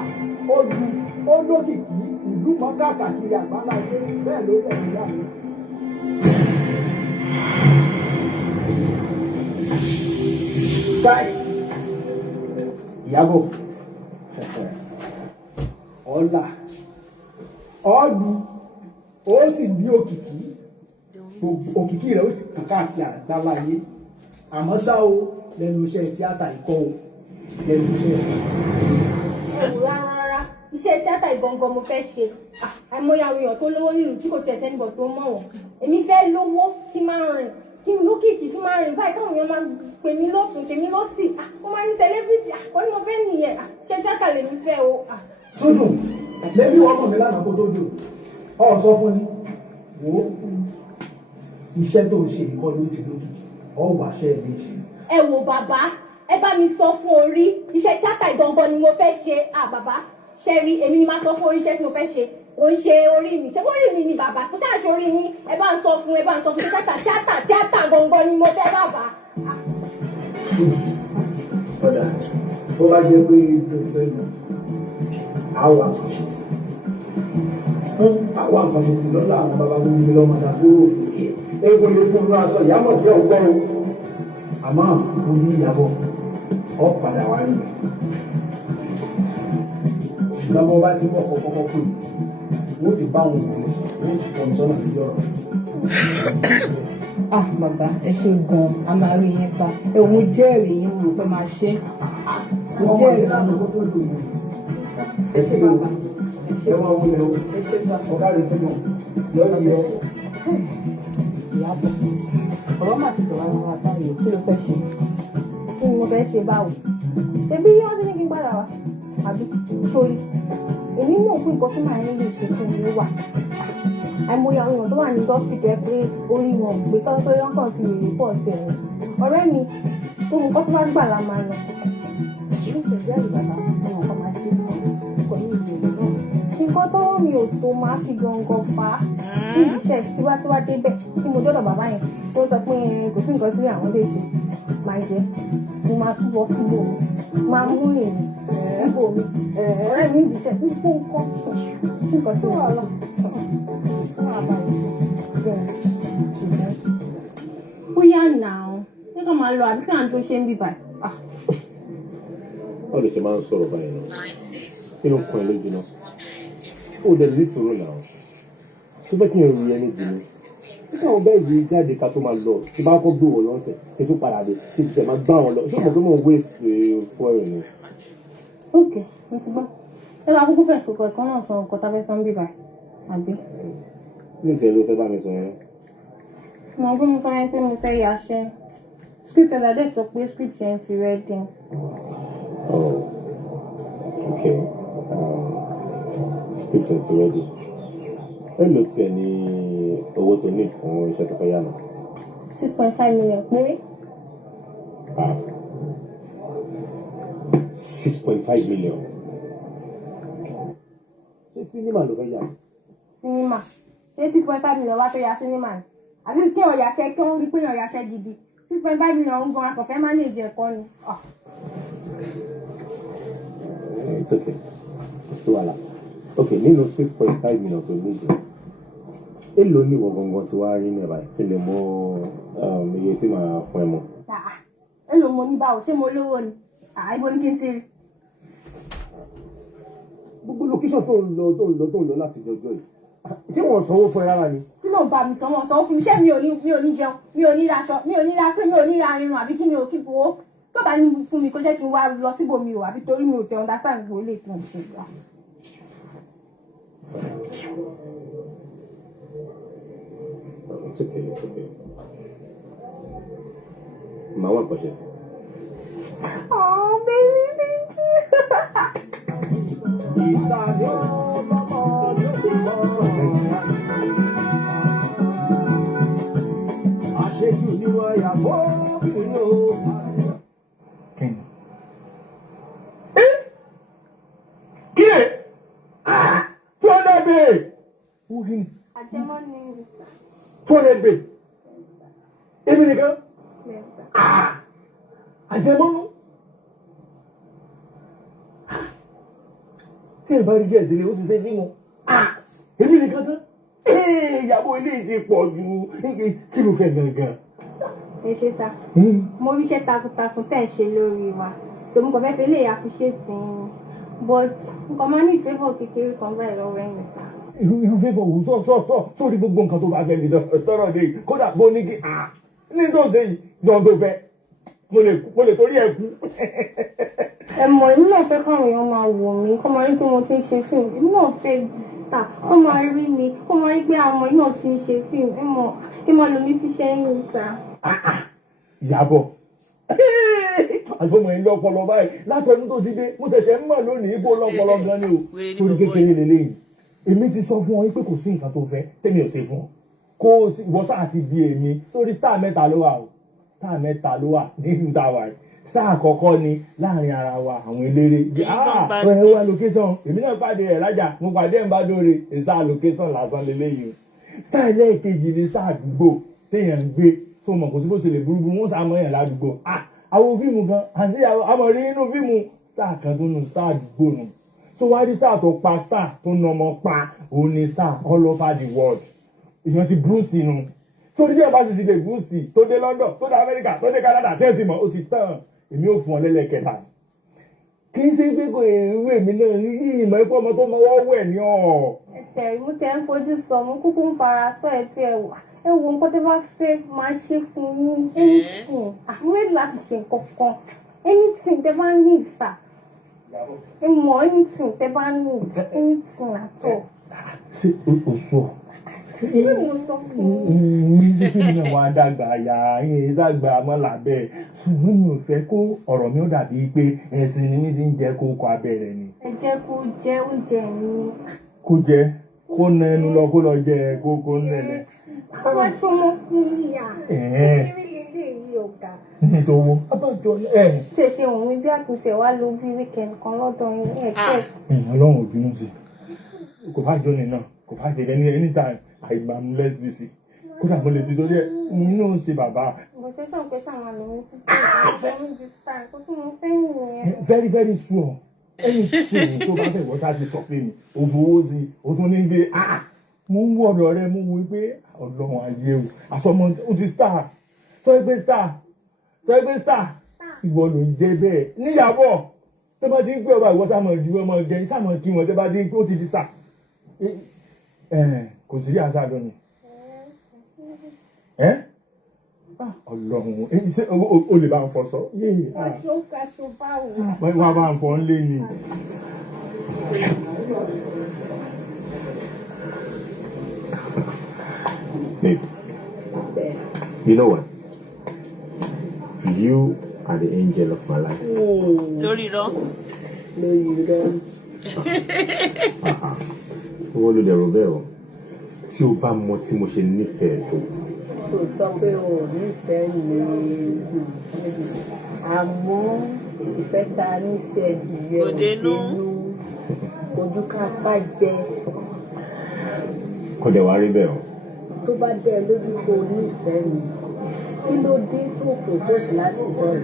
ojú olókìkí ìlú mọ́ káàkiri àgbáńlá ṣe bẹ́ẹ̀ lórí ẹ̀mí ìyá mi. Báyìí Ìyábọ̀ ọ̀la ọ̀lù ó sì ní òkìkí rẹ̀ ó sì kàn káàkiri àgbáńlá yé àmọ́ ṣá o lẹ́nu iṣẹ́ tíátà ikọ́ o lẹ́nu iṣẹ́ rárá iṣẹ́ tíátà ìgangan mo fẹ́ ṣe àìmọye àwọn èèyàn tó lówó nílùú tí kò tiẹ̀ sẹ́nìbọ̀ tó mọ̀ wọ́n èmi fẹ́ lówó kí máa rìn kí n lókìkí kí máa rìn báyìí káwọn èèyàn máa pè mí lọ́tún pè mí lọ́sì wọ́n máa ní celebrity wọ́n ní mo fẹ́ nìyẹn iṣẹ́ tíátà lèmi fẹ́ o. Túndùn lẹ́bí wọ́n mọ̀ mí lánàá kó tó dùn ọ̀ sọ fún ni wò ó iṣẹ́ tó ń ṣe nǹkan ló ti lókìkí ọ̀ wàṣẹ́ mi ṣe. Ẹ wò bàbá ẹ bá mi sọ fún orí iṣẹ́ tíátà ìgangan ni mo fẹ́ ṣe. Bàbá ṣẹ́rí èmi ni máa sọ fún orí iṣẹ́ tí mo fẹ́ ṣe. Ó ń ṣe orí mi ṣé orí mi ni bàbá kó ṣáà ṣe orí yín. Ẹ bá ń sọ fún tíátà gangan ni mo fẹ́ bàbá. Ọ̀dà tó bá jẹ́ pé ìfẹ́ mi àwọn àkànṣe sí lọ́la àwọn bàbá tó ní lọ́mọdé àbúrò eégún lè fún un aṣọ ìyàmọ̀ sí ọgbọ́n o àmọ́ mo ní ìyàbọ̀ ọ padà wá rí ṣùgbọ́n mo bá ti bọ̀ kọ́kọ́ pè wọ́n ti bá wọn wọlé wọ́n ti kọ́ sọ́nà lórí ọ̀rọ̀. Bàbá ẹ ṣe gan-an a máa rí yín pa mo jẹ́rìí yín mo rò pé máa ṣe mo jẹ́rìí yín. ẹ ṣe bàbá ẹ wọ́n wọlé o ọ̀gá rẹ̀ tó mọ̀ lọ́ọ́ yọ. Ìyábọ̀ ọ̀rọ̀ máa ti dọ̀rọ̀ àwọn àtàyè kí ló fẹ́ ṣe. Kí ni mo fẹ́ ṣe báwo? Ṣebí wọ́n ti ní kí n padà wá àbí sórí èmi mọ̀ pé nǹkan tí màá ń lè ṣe fún mi wà. Àìmọye àwọn èèyàn tó wà ní gọ́ọ̀fìtì ẹ pé orí wọn gbé tọ́ pé wọ́n kàn fi èrè pọ̀ sí ẹ̀yìn. Ọ̀rẹ́ mi tó mú kọ́ tó bá gbà la máa lọ. Ìlú ìṣẹ̀jẹ̀ ìbàdàn àwọn kan máa ṣe kọ́ ní ìbéèrè náà. Nǹkan tọ́wọ́ mi ò tó máa fi gangan fà á. Bí iṣẹ́ tiwátiwá débẹ̀ tí mo dọ́dọ̀ bàbá yẹn tó sọ pé kò sí nǹkan tí àwọn lè ṣe máa jẹ́ mo máa túbọ̀ fún bò mi máa mú rìn níbò mi ọ̀rẹ́ mi ń jíṣẹ́ tí kò ń kọ́ nǹkan tí wọ́n lọ fún àbáyé ó yá nàá ṣé ká máa lọ àbí kí à ń tó ṣe ń bíbà. Báwo lè ṣe máa ń sọ̀rọ̀ báyìí náà? Kí ló ń kọ́ ẹ lójú náà? Ó dẹ̀ ní sọ̀rọ̀ náà. Tó bẹ́ kí n rí ẹni jù ní. Nígbà wọn bẹ́ẹ̀ yìí jáde ká tó máa lọ, tí bá kọ́ gbé wọn lọ́sẹ̀, kí tó padà dé, kí tìṣẹ̀ máa gbá wọn lọ. Ṣé mo pé mo wé fún ẹ̀rọ ni? Ok, mo ti gbọ́. Ẹ bá kúkú fẹ̀sùn kọ̀ ẹ̀kan náà sọ nǹkan tá a fẹ́ sọ ń bíbà àbí? Ní ìṣẹ́ ló fẹ́ bá mi sọ yẹn. Mo gbé mo sọ yẹn pé mo fẹ́ yaṣẹ́. Script ẹ̀dá dẹ̀ sọ pé script yẹn ti ready. Oh, okay. Script yẹn ti ready. Ẹ lò tiẹ̀ ní owó tó ní fún iṣẹ́ tó fẹ́ yá náà. 6.5 million péré. 6.5 million. Ṣé sinimá ló fẹ́ yá? Sinimá. Ṣé 6.5 million wá tó ya sinimá ni? Àbí kí wọ́n yàṣẹ́ kí wọ́n rí pé wọ́n yàṣẹ́ gidi. 6.5 million ń gan akọ̀fẹ́ manage ẹ̀kọ́ ni. It's okay. It's too wàhálà. Okay, nínú 6.5 million tó ní jù. Èló ní ìwọ gangan tí wàá rí ní ẹ̀bà kí lè mọ iye tí màá fún ẹ mọ. Èló mo ní báwo ṣé mo lówó ni? Ibo ní kí n ti rí. Gbogbo location tó ń lọ láti jọjọ́ yìí. Ṣé wọ́n sanwó fún ẹ rárá ni? Kí ló ń bá mi sanwó fún mi? Ṣé mi ò ní jẹun, mi ò ní raṣọ, mi ò ní ra cream, mi ò ní ra irun àbí kí ni ò kí wo? Tó bá ní fún mi kó jẹ́ kí n wá lọ síbòmí o àbí torí mi ò tẹ understand gbogbo ilé ìtàn ṣe gbà. It's okay, it's okay. Màá wà pọ̀ṣẹ̀ sí. Oh, baby, thank Àṣejù ni wọ́n yà fọ́ kiri o. Kẹ́ni. Kí ni? Tó lè bè. Wúhi. Àjẹmọ́ ni. Tó lè bè. Èmi nìkan. Àjẹmọ́nú. Tí ẹ bá rí jẹ́ ìdílé, ó ti ṣe bímọ. Èmi nìkan tán. Ìyàwó ilé ti pọ̀ jù. Kí ló fẹ́ gangan? Ẹ ṣe sá. Mo ríṣẹ́ takuntakun tẹ̀ ṣe lórí wa. Tòun kò fẹ́ fi lè àfiṣe sí i. But nǹkan máa ní ìfẹ́fọ̀ kékeré kan báyìí lọ́wọ́ ẹ̀yìn sá. Irú fẹ́fọ̀ wò sọ sórí gbogbo nǹkan tó bá fẹ́ mi tọrọ dé yìí. Kódà bó ní kí ní tó ṣe yìí jọ tó fẹ́. Mo lè torí ẹ̀ kú. Ẹ̀mọ̀ èmi náà fẹ́ káwọn èèyàn máa wò mí, kọ́ máa rí pé mo ti ń ṣe fíìmù. Èmi náà fẹ́ star, kọ́ máa rí mi, kọ́ máa rí pé àwọn yìí náà ti ń ṣe fíìmù. Ẹ̀mọ̀ kí máa lò mí síṣẹ́ yín sá. Ìyàbọ̀. Àfọmọ yìí lọ́pọlọ báyìí látọdún tó ti dé mo ṣẹ̀ṣẹ̀ ń mọ̀ lónìí bó lọ́pọlọ gan ni o. Torí kékeré lélẹ́yìn. Èmi ti sọ fún ọ pé kò sí nǹkan tó fẹ́ tẹ́mi ò ṣe fún ọ. Kó o sì wọ́n sáà ti di èmi sórí star mẹ́ta ló wà o. Star mẹ́ta ló wà nínú tàwa yìí. sáà àkọ́kọ́ ni láàrin ara wa àwọn eléré ẹ wá location èmi náà pàdé ẹ̀ lájà mo pàdé ẹ̀ ń bá dóore sáà location lásán lélẹ́yìí sáà ẹlẹ́ẹ̀kejì ni sáà àdúgbò téèyàn ń gbé tó mọ̀ kò sí bó ṣe lè burúkú wọ́n sá mọ́ yàn ládùúgbò àwọn fíìmù kan àti àmọ̀ rí inú fíìmù sáà kan tó nù sáà àdúgbò nù tó wá rí sáà tó pa sáà tó nà ọmọ pa òun ni sáà all over the world èèyàn ti Bruce nù torí bí ẹ bá ti lè Bruce tó dé London tó dé Amẹ́ríkà tó dé Canada tẹ́sí mọ́ ó ti tán èmi ò fún ọ lẹ́lẹ́kẹta kì í ṣe pé kò èrú èmi náà ní ìmọ̀ ẹ̀kọ́ ọmọ tó mọwọ́ wẹ̀ ní ọ̀. ẹsẹ̀ ìmú tẹ́ ń fojú sọ mú kúkú ń fara sọ ẹ̀ tí ẹ wà ẹ wo nǹkan tẹ́ bá fẹ́ máa ṣe fún yín anything àwọn èdè láti ṣe nǹkan kan anything tẹ́ bá need sir ẹ mọ̀ anything tẹ́ bá need anything at all. ṣé o sọ mi wá dàgbà àyà yín dàgbà mọ́làbẹ́ ṣùgbọ́n mi ò fẹ́ kó ọ̀rọ̀ mi ó dàbí pé ẹ̀sìn ni mi ti ń jẹ́ kó kọ abẹ́rẹ́ ni. ẹ jẹ́ kó jẹ oúnjẹ mi. kó jẹ kó na ẹnu lọ kó lọ jẹ kó nẹlẹ. ọmọ tí mo fún yíyà nítorí abájọ ṣe ṣe òun bí àtúnṣe wá ló bí weekend kan lọ́dọ̀ yín èèyàn ọlọ́run ò bínú sí kò bá jọ nìyẹn kò bá jẹ anytime àìgbàmú lẹ́sibísì kódà mo lè ti torí ẹ nínú ṣe bàbá. bọ̀sẹ̀ sàn pé sàwọn lòun ti ṣe ní this time kó tí mo fẹ́ nìyẹn. very very sure ẹni tí tó bá fẹ́ wọ́n ṣáà ti sọ pé mi ò fowó sí i ó tún ní gbé mo ń wọ ọ̀dọ̀ rẹ mo wí pé ọlọ́run ayé o àsọmọ o ti star sọ pé star ìwọ ló ń jẹ bẹ́ẹ̀ níyàbọ̀ tó bá ti ń gbé ọba ìwọ sàmọ̀ ju ọmọ jẹ sàmọ̀ kí wọn tó bá ti ń ó ti di star kò sí rí àṣà lónìí ọlọ́run ṣé o lè bá ń fọ sọ. aṣọ báwo. wọ́n á bá ń fọ ń lé ni. Babe, you know what? You are the angel of my life. Lórí rọ. Owó ló dẹ̀rù bẹ́ẹ̀ o. Tí o bá mọ tí mo ṣe nífẹ̀ẹ́ tó. Kò sọ pé o ò nífẹ̀ẹ́ mi àmọ́ ìfẹ́ ta nífẹ̀ẹ́ dìyẹ òdenu ojú ká bá jẹ. Kò dẹ̀ wá rí bẹ́ẹ̀ o. Tó bá dẹ́ ẹ lójú kó o nífẹ̀ẹ́ mi kí ló dé tó propose láti jọrọ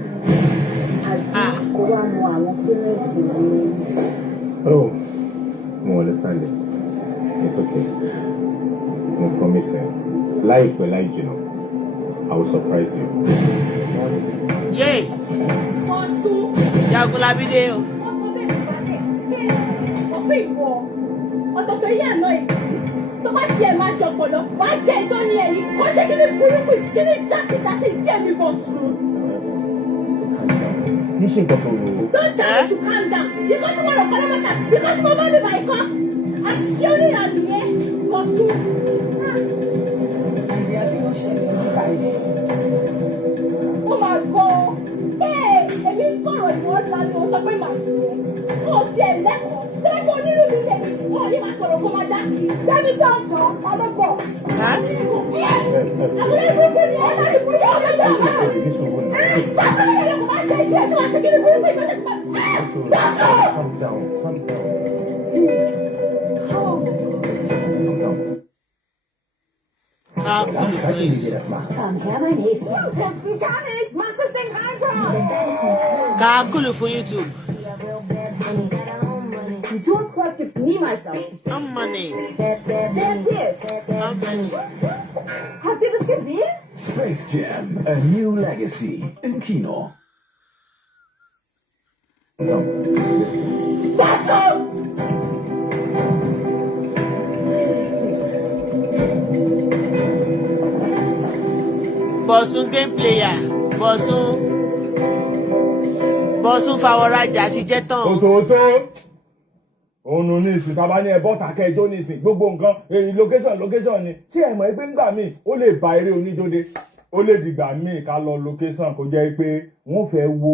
àbí kó wá mọ àwọn pẹ́rẹ́ǹtì mi. Oh, mo understand it. It's okay. Mo promise you. Láìpẹ́ láì jìnnà, I will surprise you. Yay! Jagunlabide o. Ọ̀pẹ ìwọ, ọ̀tọ̀tọ̀ yẹ́ àná yìí, tó bá tiẹ̀ máa jọ pọ̀lọ́, wàá jẹ́ ìtọ́ ní ẹ̀rí, kò ṣe kí ni burúkú, kí ni jákèjádé sí ẹ̀mí bọ̀ sùn. Kì í ṣe nǹkan tó rò ó. Don't tell me to calm down, because tí mo lọ kọ́ lọ́mọ́ta, because mo bá mi bá ikọ́, àṣìṣe oníranù yẹn, bọ̀ sùn. Ó máa gbọ́ èmi sọ̀rọ̀ ìwọ́n ńlá ni wọ́n sọ pé màá dùn ún. Ó ti ẹ̀ lẹ́kọ̀ọ́ tẹ́lẹ̀kọ́ onírúurú lè wọ́n ní máa sọ̀rọ̀ kó máa dá. Gbẹ́mí sọ̀tọ̀ ọlọ́gbọ̀. Àwọn ìbùkún ni ẹ máa rí fún yóò lọ́jọ́ ọ̀gá. Sọ́kọ́ mi lè kó máa ṣe ìdí ẹ̀ tí wọ́n ṣe kí ni burúkú ìgbọ́dọ̀ tó máa. Calm down. Kakulu for YouTube. Don't work with me, myself. I'm money. That's it. I'm money. Habt ihr das gesehen? Space Jam, a new legacy in Kino. Bọ̀sún game player, Bọ̀sún Fàwọ̀rajà ti jẹ́ tán. Òtòótó òun ní ìsìn tábà ní ẹbọ tàkẹ́ ìjó ní ìsìn gbogbo nǹkan location ni tí ẹ̀ mọ̀ ẹgbẹ́ ńgbà míì ó lè ba eré oníjóde ó lè dìgbà míì ká lọ location kó jẹ́ pé wọ́n fẹ́ wo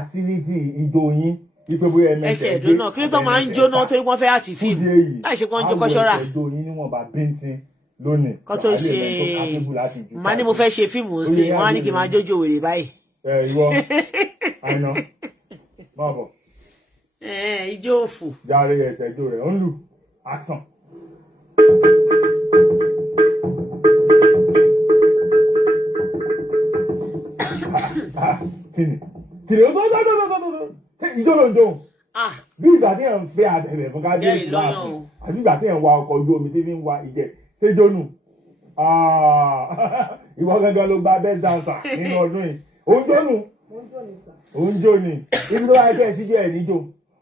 activity ìjó yín ipe bóyá ẹsẹ̀ ìdúná kí ló tó máa ń jóná torí wọ́n fẹ́ àti fíìmù láì ṣe kán jó kọ́ṣọ́rà. àwọn ìjó yín níwọ̀nba bíntín lónìí. kọ́ tó ṣe màá ní mo fẹ́ ṣe fíìmù sí wọ́n á ní kí n máa jójó wèrè báyìí. Ìwọ. Àìná. Máa bọ̀. Ijó òfò. Járe ẹsẹ̀ ijó rẹ̀. Ó ń lù. Action. Kìnì ó tó. Ṣé ijó ló ń jó? Bí ìgbà tí ẹ̀ ń fẹ́ àbẹ̀rẹ̀ fún kábíyèsí láàfin. Àbí ìgbà tí ẹ̀ ń wa ọkọ̀ ojú omi tí fi ń wa ìjẹ. Ṣé jónù? Ìwọ gẹ́gẹ́ ló gba best dancer nínú ọdún yìí. Ó ń jónù. Ó ń jó ni. Ibi tó wáyé kẹ́ síbi ẹ̀ níjó.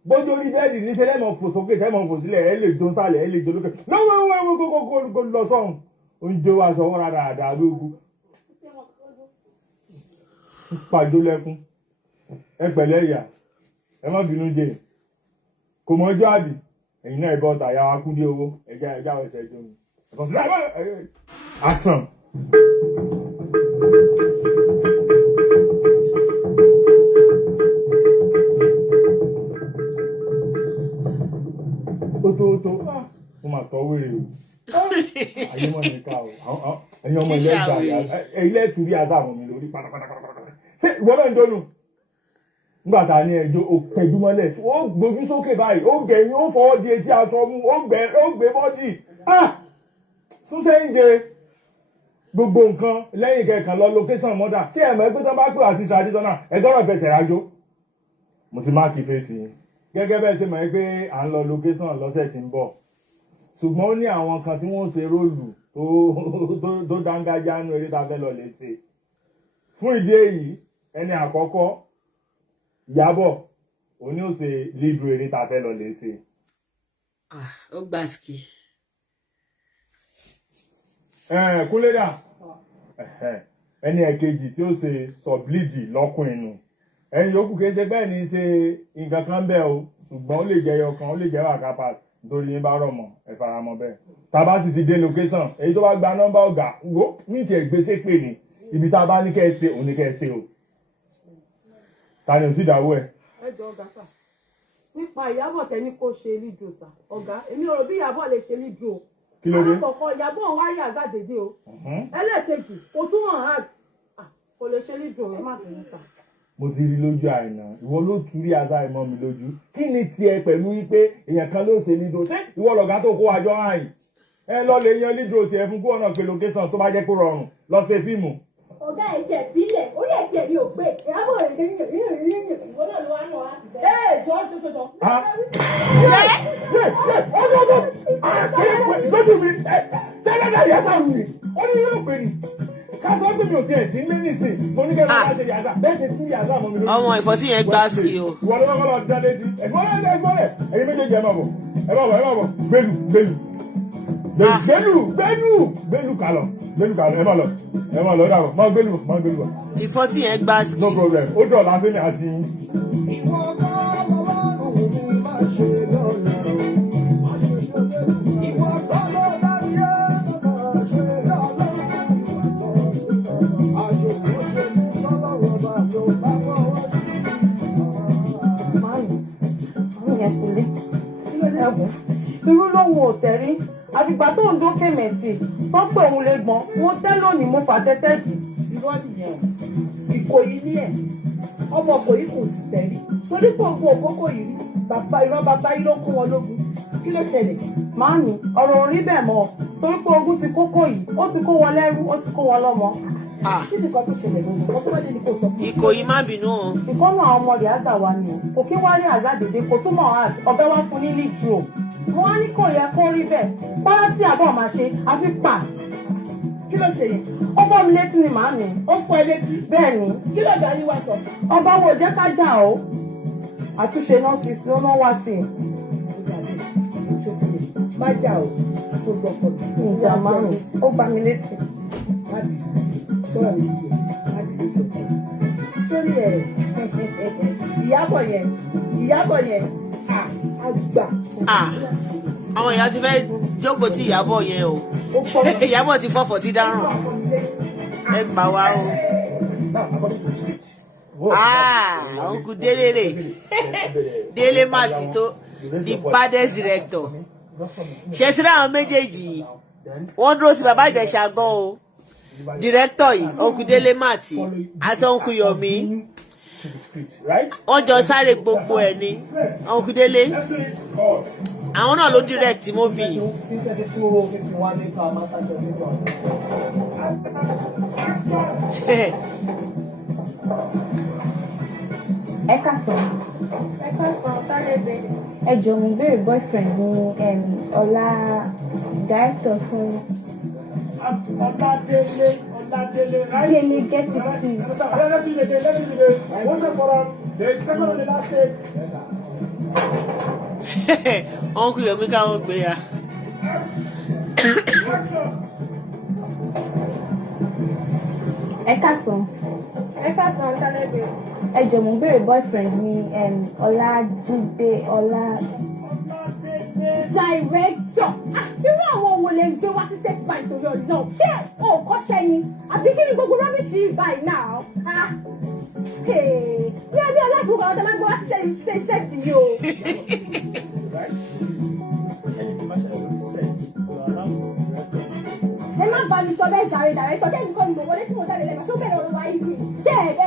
Bójú orí bẹ́ẹ̀dì ní ṣe lẹ́mọ̀ fò sókè tẹ́mọ̀ fò sílẹ̀ ẹ lè jó sálẹ̀ ẹ lè jó lókè. Lọ́wọ́ kó lọ sọ́hun. Ó ń jó aṣọ wọn dáadáa lógún. Pàjó lẹ́kún. Ẹ pẹ̀lẹ́ ìyá. Ẹ má bínú jẹ. Kò mọ ọjọ́ àbí. Ẹ̀yin náà ìbọn tàyà wa kú dé owó. Ẹja ọ̀sẹ̀ jó mi. Action. Tó. Mo máa tọ́ wèrè o. Ayé mọ́ ní ká o. Ẹ̀yin ọmọ ilé ìjà ilé ìtúrí àzá àwọn mi lórí pátápátá. Ṣé ìwọ náà ń dónú? Nígbà tá a ní ẹjọ́ ó tẹjú mọ́lẹ̀. Ó gbójú sókè báyìí. Ó gẹ̀yìn ó fọwọ́ di etí aṣọ mú. Ó gbé bọ́dì. Tún sẹ́yìn jẹ gbogbo nǹkan lẹ́yìn kẹ̀kàn lọ location mọ́dà. Ṣé ẹ̀mọ́ ẹgbẹ́ tó bá pè wá sí traditional ẹ̀dọ́rọ̀ fẹsẹ̀ rájó? Mo ti máàkì fèsì yìí. Gẹ́gẹ́ bẹ́ẹ̀ ṣe mọ̀ pé à ń lọ location lọ́sẹ̀ tí ń bọ̀. Ṣùgbọ́n ó ní àwọn kan tí wọ́n ṣe róòlù tó dángájá nínú eré tá a fẹ́ lọ lè ṣe. Fún ìdí èyí, ẹni àkọ́kọ́ Ìyábọ̀ òní ó ṣe lídù eré tá a fẹ́ lọ lè ṣe. Ó gbà ski. Kúnlédà ẹni ẹ̀kejì tí ó ṣe sọ̀blídì lọ́kùnrin nù. Ẹ̀yin yòókù kìí ṣe bẹ́ẹ̀ ni ṣe nǹkan kan bẹ́ẹ̀ o ṣùgbọ́n ó lè jẹ́ ẹyọkan ó lè jẹ́ wàkápá nítorí yín bá rọ̀ mọ́ ẹ faramọ́ bẹ́ẹ̀. Tàbá sì ti dé location èyí tó bá gba nọ́mbà ọ̀gá wo ní ti ẹ̀gbẹ́sẹ̀ pè ní ibi tá a bá ní kẹ́ ẹ ṣe òun ní kẹ́ ẹ ṣe o. Ta ni ò sì dáwọ́ ẹ̀. Ẹ jọ ọ̀gá sà nípa Ìyábọ̀ tẹ́ni kó ṣe lídò sà ọ̀gá èmi ò rò bí Ìyábọ̀ lè ṣe lídò o. Kí ló dé? Alákọ̀ọ́kọ́ Ìyábọ̀ ń wáyé àgàdédé o. Ẹlẹ́ẹ̀kejì kò tún hàn án kò lè ṣe lídò ẹ má bẹ̀rẹ̀ sà. Mo ti rí lójú Àìná ìwọ ló tún rí àṣà ìmọ̀ mi lójú kí ni tiẹ̀ pẹ̀lú wípé èèyàn kan ló ṣe lídò ṣé ìwọ lọ̀gá tó kó àjọ àyìn ẹ lọ lè yan lídò tiẹ̀ fún kó ọ̀nà pé location tó bá jẹ́ kó rọrùn lọ ṣe fíìmù. Ọ̀gá ẹ̀ tiẹ̀ sílẹ̀ orí ẹ̀ tiẹ̀ mi ò gbé Ìyábọ̀ rẹ̀ ní ìwọ náà ló wá náà láti bẹ́ẹ̀. Jọ. Lójú mi sẹ́lẹ̀dà yàtọ̀ mi ó ní yóò pè ní káàtó pé mi ò tiẹ̀ sí lé nísìn mo ní kẹ́kọ̀ọ́ láti yàtọ̀ bẹ́ẹ̀ ṣe sí yàtọ̀ àmọ́ mi lójú. Ọmọ ìfọ̀tí yẹn gbá sí o. Ìwọ ló kọ́ lọ dá létí ẹ̀gbọ́n rẹ̀ ẹ̀yin méjèèjì ẹ má bọ̀ gbẹ́lù kálọ̀ ẹ má lọ dàbọ̀ má gbẹ́lù. Ìfọ̀tí yẹn gbá sí. No problem ó dọ̀ láfẹ́ mi àti. Ìwọ kọ́ lọ́wọ́ mi máa ṣe lọ́nà o. Ìwọ kọ́ ló dárí ẹ̀ máa ṣe lọ́nà. Aṣòwò ṣe mú lọ́wọ́ bá lọ bá wọ́wọ́ sí. Àwọn yẹn kò lé. Irú lóhun ò tẹ̀rí. Àdìgbà tó ń dókè mẹ̀sì tó pé òun lè gbọ́n mo tẹ́ lónìí mo fà tẹ́tẹ́ jì. Irọ́ nìyẹn Ìkòyí ní ẹ̀ ọmọ Ìkòyí kò sì tẹ̀rí torí pé òun kò kókó yìí rí ìran bàbá yìí ló kún wọn lógun kí ló ṣẹlẹ̀. Màámi ọ̀rọ̀ ò rí bẹ́ẹ̀ mọ́ torí pé ogun ti kókó yìí ó ti kó wọn lẹ́rú ó ti kó wọn lọ́mọ. Kí ni nǹkan tó ṣẹlẹ̀ lónìí wọ́n tó bá dé ní kò sọ fún mi. Ìkòyí má bínú o. Ìkọ́nù àwọn ọmọ rẹ̀ àgbà wa ni o kò kí wá rí àgádèdè kò túmọ̀ art ọ̀bẹ wá fún ní lídìí o. Wọ́n á ní kò yẹ kó rí bẹ́ẹ̀ pọ́nrọ́ tí àbọ̀ máa ṣe àfi pa. Kí ló ṣe yẹn? Ó bọ́ mi létí ni màámi. Ó fọ́ ẹ létí? Bẹ́ẹ̀ ni. Kí ló darí wá sọ? Ọba wo jẹ́ ká jà o. Àtúnṣe náà fi sí ọ́nà wá sí i. Má jà o, ṣó gbọ́ pọ̀ jù. Ìjà márùn-ún, ó gbá mi létí. Mábì, ṣọ́ra mi sí yẹn, mábì ló jọ pọ̀. Sórí ẹ̀ Ìyábọ̀ yẹn, àgbà. Àwọn èèyàn ti fẹ́ jókòó tí Ìyábọ̀ yẹn o. Ìyábọ̀ ti fọ́fọ̀ ti dáràn. Ẹ gbà wá o. Uncle Délé Mati tó the baddest director. Ṣé ti ráwọn méjèèjì yìí? Wọ́n dúró ti bàbá Ìjẹ̀ṣà gan o. director yìí Uncle Dele Mati àti Uncle Yomi wọ́n jọ sáré gbogbo ẹ̀ ní Uncle Dele àwọn náà ló direct movie yìí. Ẹ káàsán sáré bẹ. Ẹ jọ̀ọ́ mo béèrè boyfriend ní Ọlá director fún. Ọládélé, right? Délé, get it, please. Let's see the day. What's up for the second on the last day? Uncle Yomi káwọn gbé ya. Ẹ káàsán sáré bẹ. Ẹ jọ̀ọ́ mo béèrè boyfriend ní Ọlájídé director. Irú àwọn wo lè gbé wá sí set by torí ọ̀nà? Ṣé òkọ́ṣẹ́ ni? Àbí kí ni gbogbo rubbish yìí báyìí náà? Bí ẹbí ọlọ́gbọ̀n kan tó máa gbé wá sí set yìí o. Ẹ má bá mi sọ bẹ́ẹ̀ jàre director. Ṣé nǹkan ni mo wọlé tí mo jáde lẹ́mọ̀? Ṣé ó bẹ̀rẹ̀ ọ̀rọ̀ wáyé sí? Ṣé ṣe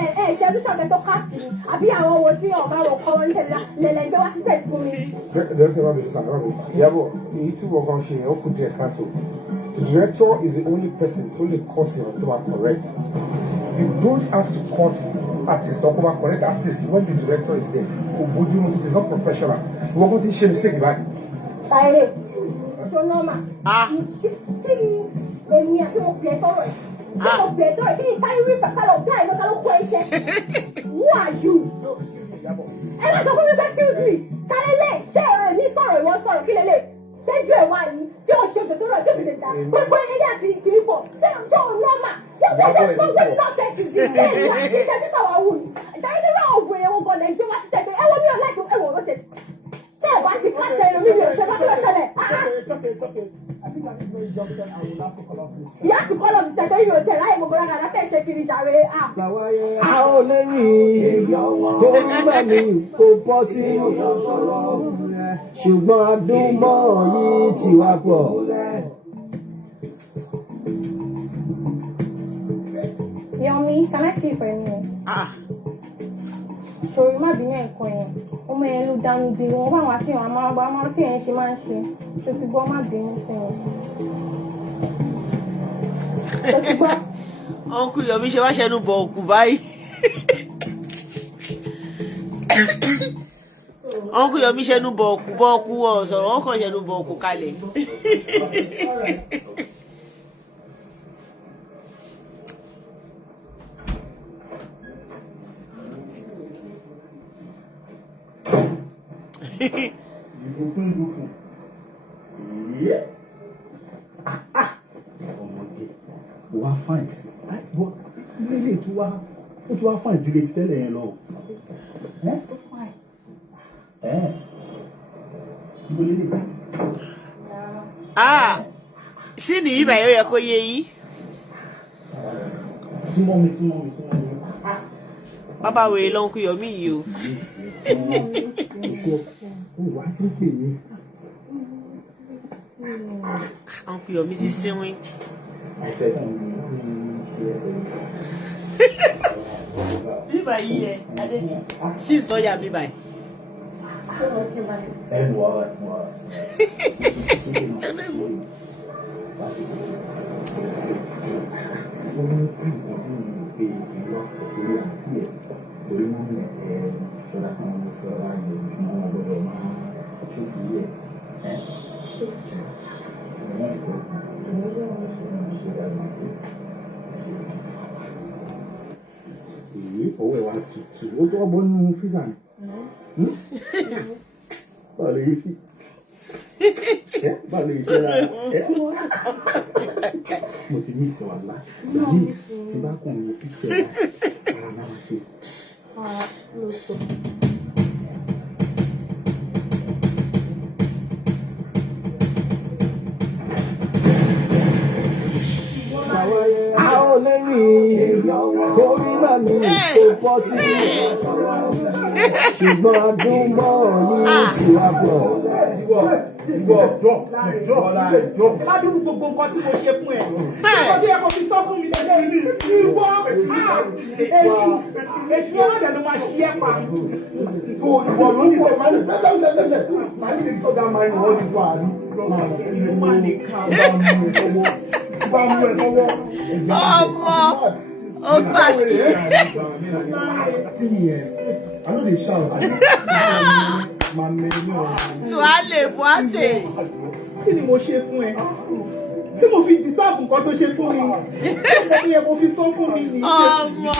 ẹbí ṣàfẹ́ tó káàkiri? Àbí àwọn owó tí ọ̀gá rò kọ́ wọn níṣẹ́ lẹ́lẹ́ gbé wá sí set fún mi? The director is the only person to only cut your October correct. You don't have to cut artist October correct artist when the director is there. It is not professional. You are going to share mistake, right? Táyé, ṣó nọ́mà. Kí ni èmi àti mo pè é sọ̀rọ̀ yìí? Ṣé mo pè é sọ̀rọ̀ yìí? Kí ni táyé rí bàtà lọ dá ìlọ́ta ló kó iṣẹ́? Who are you? Ẹ má sọ fún mi pé sílùú kálẹ́lẹ̀ ṣé ọ̀rọ̀ mi sọ̀rọ̀ ìwọ sọ̀rọ̀ kí lélẹ̀? Ṣé ju ẹ̀wà ni tí o ṣe òjò tó rọ̀ tó fi lè ta? Gbogbo ilé àti ìkiri pọ̀ ṣé o nọ́mà? Yóò tẹ̀lé gbogbo ìlọ́sẹ̀ ti di bẹ́ẹ̀ ni wà ní ìṣẹ́jú sọ̀rọ̀ wù ní. Ìdáyé ní wọ́n ògùn ẹ̀wọ̀n gan lẹ́yìn tí wọ́n ti tẹ̀lé ẹ̀wọ̀n mi ò láì ẹ̀wọ̀n lọ́sẹ̀. Ṣé ẹ̀ bá ti káṣẹ́ ẹ̀rọ mi ò ṣe bá kílọ̀ ṣẹlẹ̀? You have to call up the tẹ̀lé yóò tẹ̀ láì gbogbo rárá tẹ̀ ṣe kiri ṣàrẹ́. A ò lè rìn torí mẹ́mi kò bọ́ sí ṣùgbọ́n adúmọ̀ yìí ti wá pọ̀. Yomi, can I see you for a minute? Sorry, má bínú ẹ̀kọ́ yẹn. Ọmọ yẹn ló dánú bí wọn bá wọn àti ìwọ̀n àmọ́ tí yẹn ṣe máa ń ṣe. Ṣé ti gbọ́ má bínú sí yẹn? Ṣé ti gbọ́? Uncle Yomi ṣe wá ṣẹnu bọ̀ òkú báyìí. Uncle Yomi ṣẹnu bọ̀ òkú ọ̀sọ̀rọ̀ wọn kàn ṣẹnu bọ̀ òkú kalẹ̀. Wá fine sí ilé tí wá fine ju lè ti tẹ́lẹ̀ yẹn lọ. Sí ní ibà yóò yẹ kó yé yín. Súnmọ́ mi. Bàbá wèrè ló ń kú Yomi yìí o. Uncle Yomi ti sínwín. Bíbá yìí ẹ adé ni sí ìtọ́jà bíbá yìí. Owó ẹ̀ wá tutù ó tó ọgbọ́n nínú fíìsà ni. Báwo lè yí fi? Báwo lè yí ṣe rárá? Mo ti ní ìfẹ́ wàhálà. Yìí ti bá kùn mí pípẹ́ ara náà ṣe. A ò lè rìn torí mẹ́mi kò bọ́ sí ṣùgbọ́n adúmọ̀ yìí ti wá pọ̀. ẹ má dúró gbogbo nǹkan tí mo ṣe fún ẹ. ìwọ tí ẹ kò fi sọ fún mi lẹ́lẹ́ ìlú ìwọ èsì ọlọ́dẹ ló máa ṣí ẹ pa. ìwọ ló ní ìwọ máa ní lẹ́lẹ́lẹ́lẹ́ máa ní ìfọ̀ dá máa ní wọ́n ti wà ní. ọmọ ó gbà sí. I know they shout. Tuale Boate. Kí ni mo ṣe fún ẹ? Tí mo fi deserve nǹkan tó ṣe fún mi. Ṣé mo fi sọ fún mi ní ọmọ.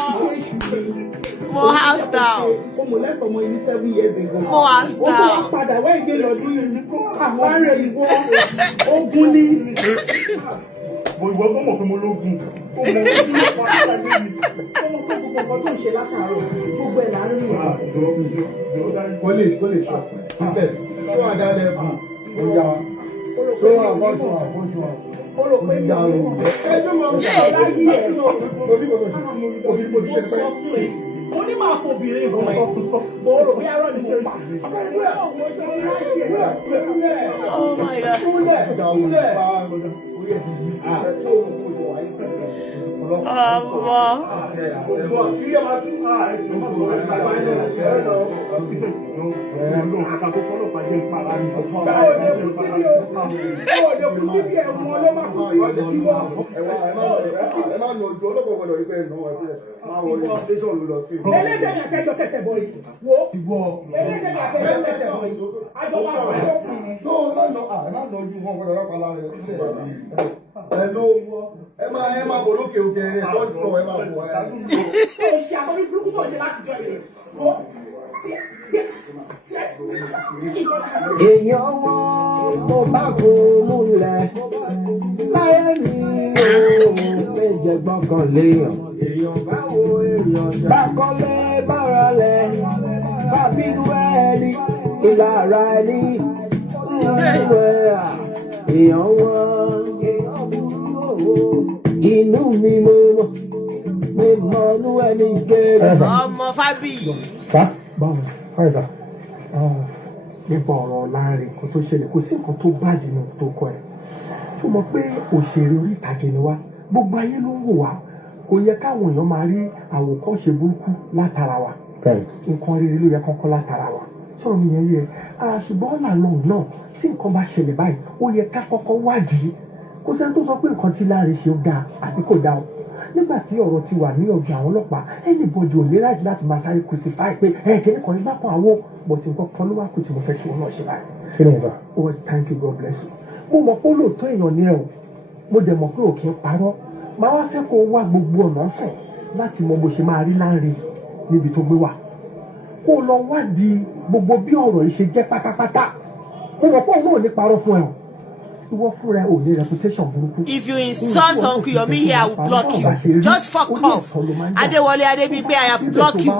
Mo house down. Mo molest ọmọ yìí 7 years ago. Mo house down. Ó tún padà wá ìgbé lọ́dún yìí. Àwọn ará ìwọ ogun ni. Ìwọ tó mọ̀ pé mo lógun. Ó mọ ojú ọ̀pá àtàlẹ́ mi. Ó mọ pé gbogbo nǹkan tó ń ṣe látàárọ̀. Gbogbo ẹ̀ là ń rí. Police ṣọ́ ìfẹ́ ṣọ́ àdálẹ́bù ọ̀yà ṣọ́ àbọ̀ṣọ́ àbọ̀ṣọ́ ọ̀yà ẹjọ́ máa ń bá láyé ẹ̀ òbí mo ti ṣe pẹ́. Mo ní máa fobìnrin ìwọ̀n ẹ̀ mo rò bí arọ́ ni mo pa. Oh my God. ẹ máa bọ̀ lókè òkè ẹ̀ tó ń sọ ẹ máa bọ̀ ẹ̀. Ṣé o ṣe àkọ́bí burúkú tó ṣe láti jọ ìrìn? Èèyàn wọn mo bá kó múlẹ̀ láyé mi ò méje gbọ́kàn léèyàn. Bákọ́lé báralẹ̀ fàbínú ẹni ìlara ẹni èèyàn wọn inú mi mo mọ inú ẹni kéré. Ọmọ Fábí. Báwo fáìsà nípa ọ̀rọ̀ láàrin kó tó ṣẹlẹ̀ kò sí nǹkan tó bàjẹ́ nínú tó kọ ẹ̀. Tó mọ̀ pé òṣèré orí ìtàgé ni wá gbogbo ayé ló ń wò wá kò yẹ káwọn èèyàn máa rí àwòkọ́ṣe burúkú látara wa nǹkan rere ló yẹ kọ́kọ́ látara wa sọ̀rọ̀ mi yẹn yẹ ṣùgbọ́n lànà náà tí nǹkan bá ṣẹlẹ̀ báyìí ó yẹ ká kọ́kọ́ wádìí kò sẹ́ni tó sọ pé nǹkan tí láàrin ṣe ó dáa àbí kò dáa o nígbà tí ọ̀rọ̀ ti wà ní ọ̀gbìn àwọn ọlọ́pàá anybody ò lè ráì láti máa sáré crucify pé kìíní kan nígbà kan àwọ̀ bọ̀tì nǹkan kan ló wá kù tí mo fẹ́ kí wọn náà ṣe báyìí. kí ni ìgbà. oh thank you God bless you. mo mọ̀ pé olóòótọ́ èèyàn ni ẹ o mo dẹ̀ mọ̀ pé ò kí ń parọ́ máa wá fẹ́ kó o wá gbogbo ọ̀nà sìn láti mọ bó ṣe máa rí láàrin níbi tó gbé wà kó o lọ wádìí gbogbo bí ọ̀rọ̀ yìí ṣe jẹ́ pátápátá mo mọ̀ pé òun náà ò ní parọ́ fún ẹ o ìwọ fúnra ẹ ò ní reputation burúkú. If you insult Uncle Yomi here, I will block you. Just fuck off. Adéwọlé Adébímpé, I have blocked you.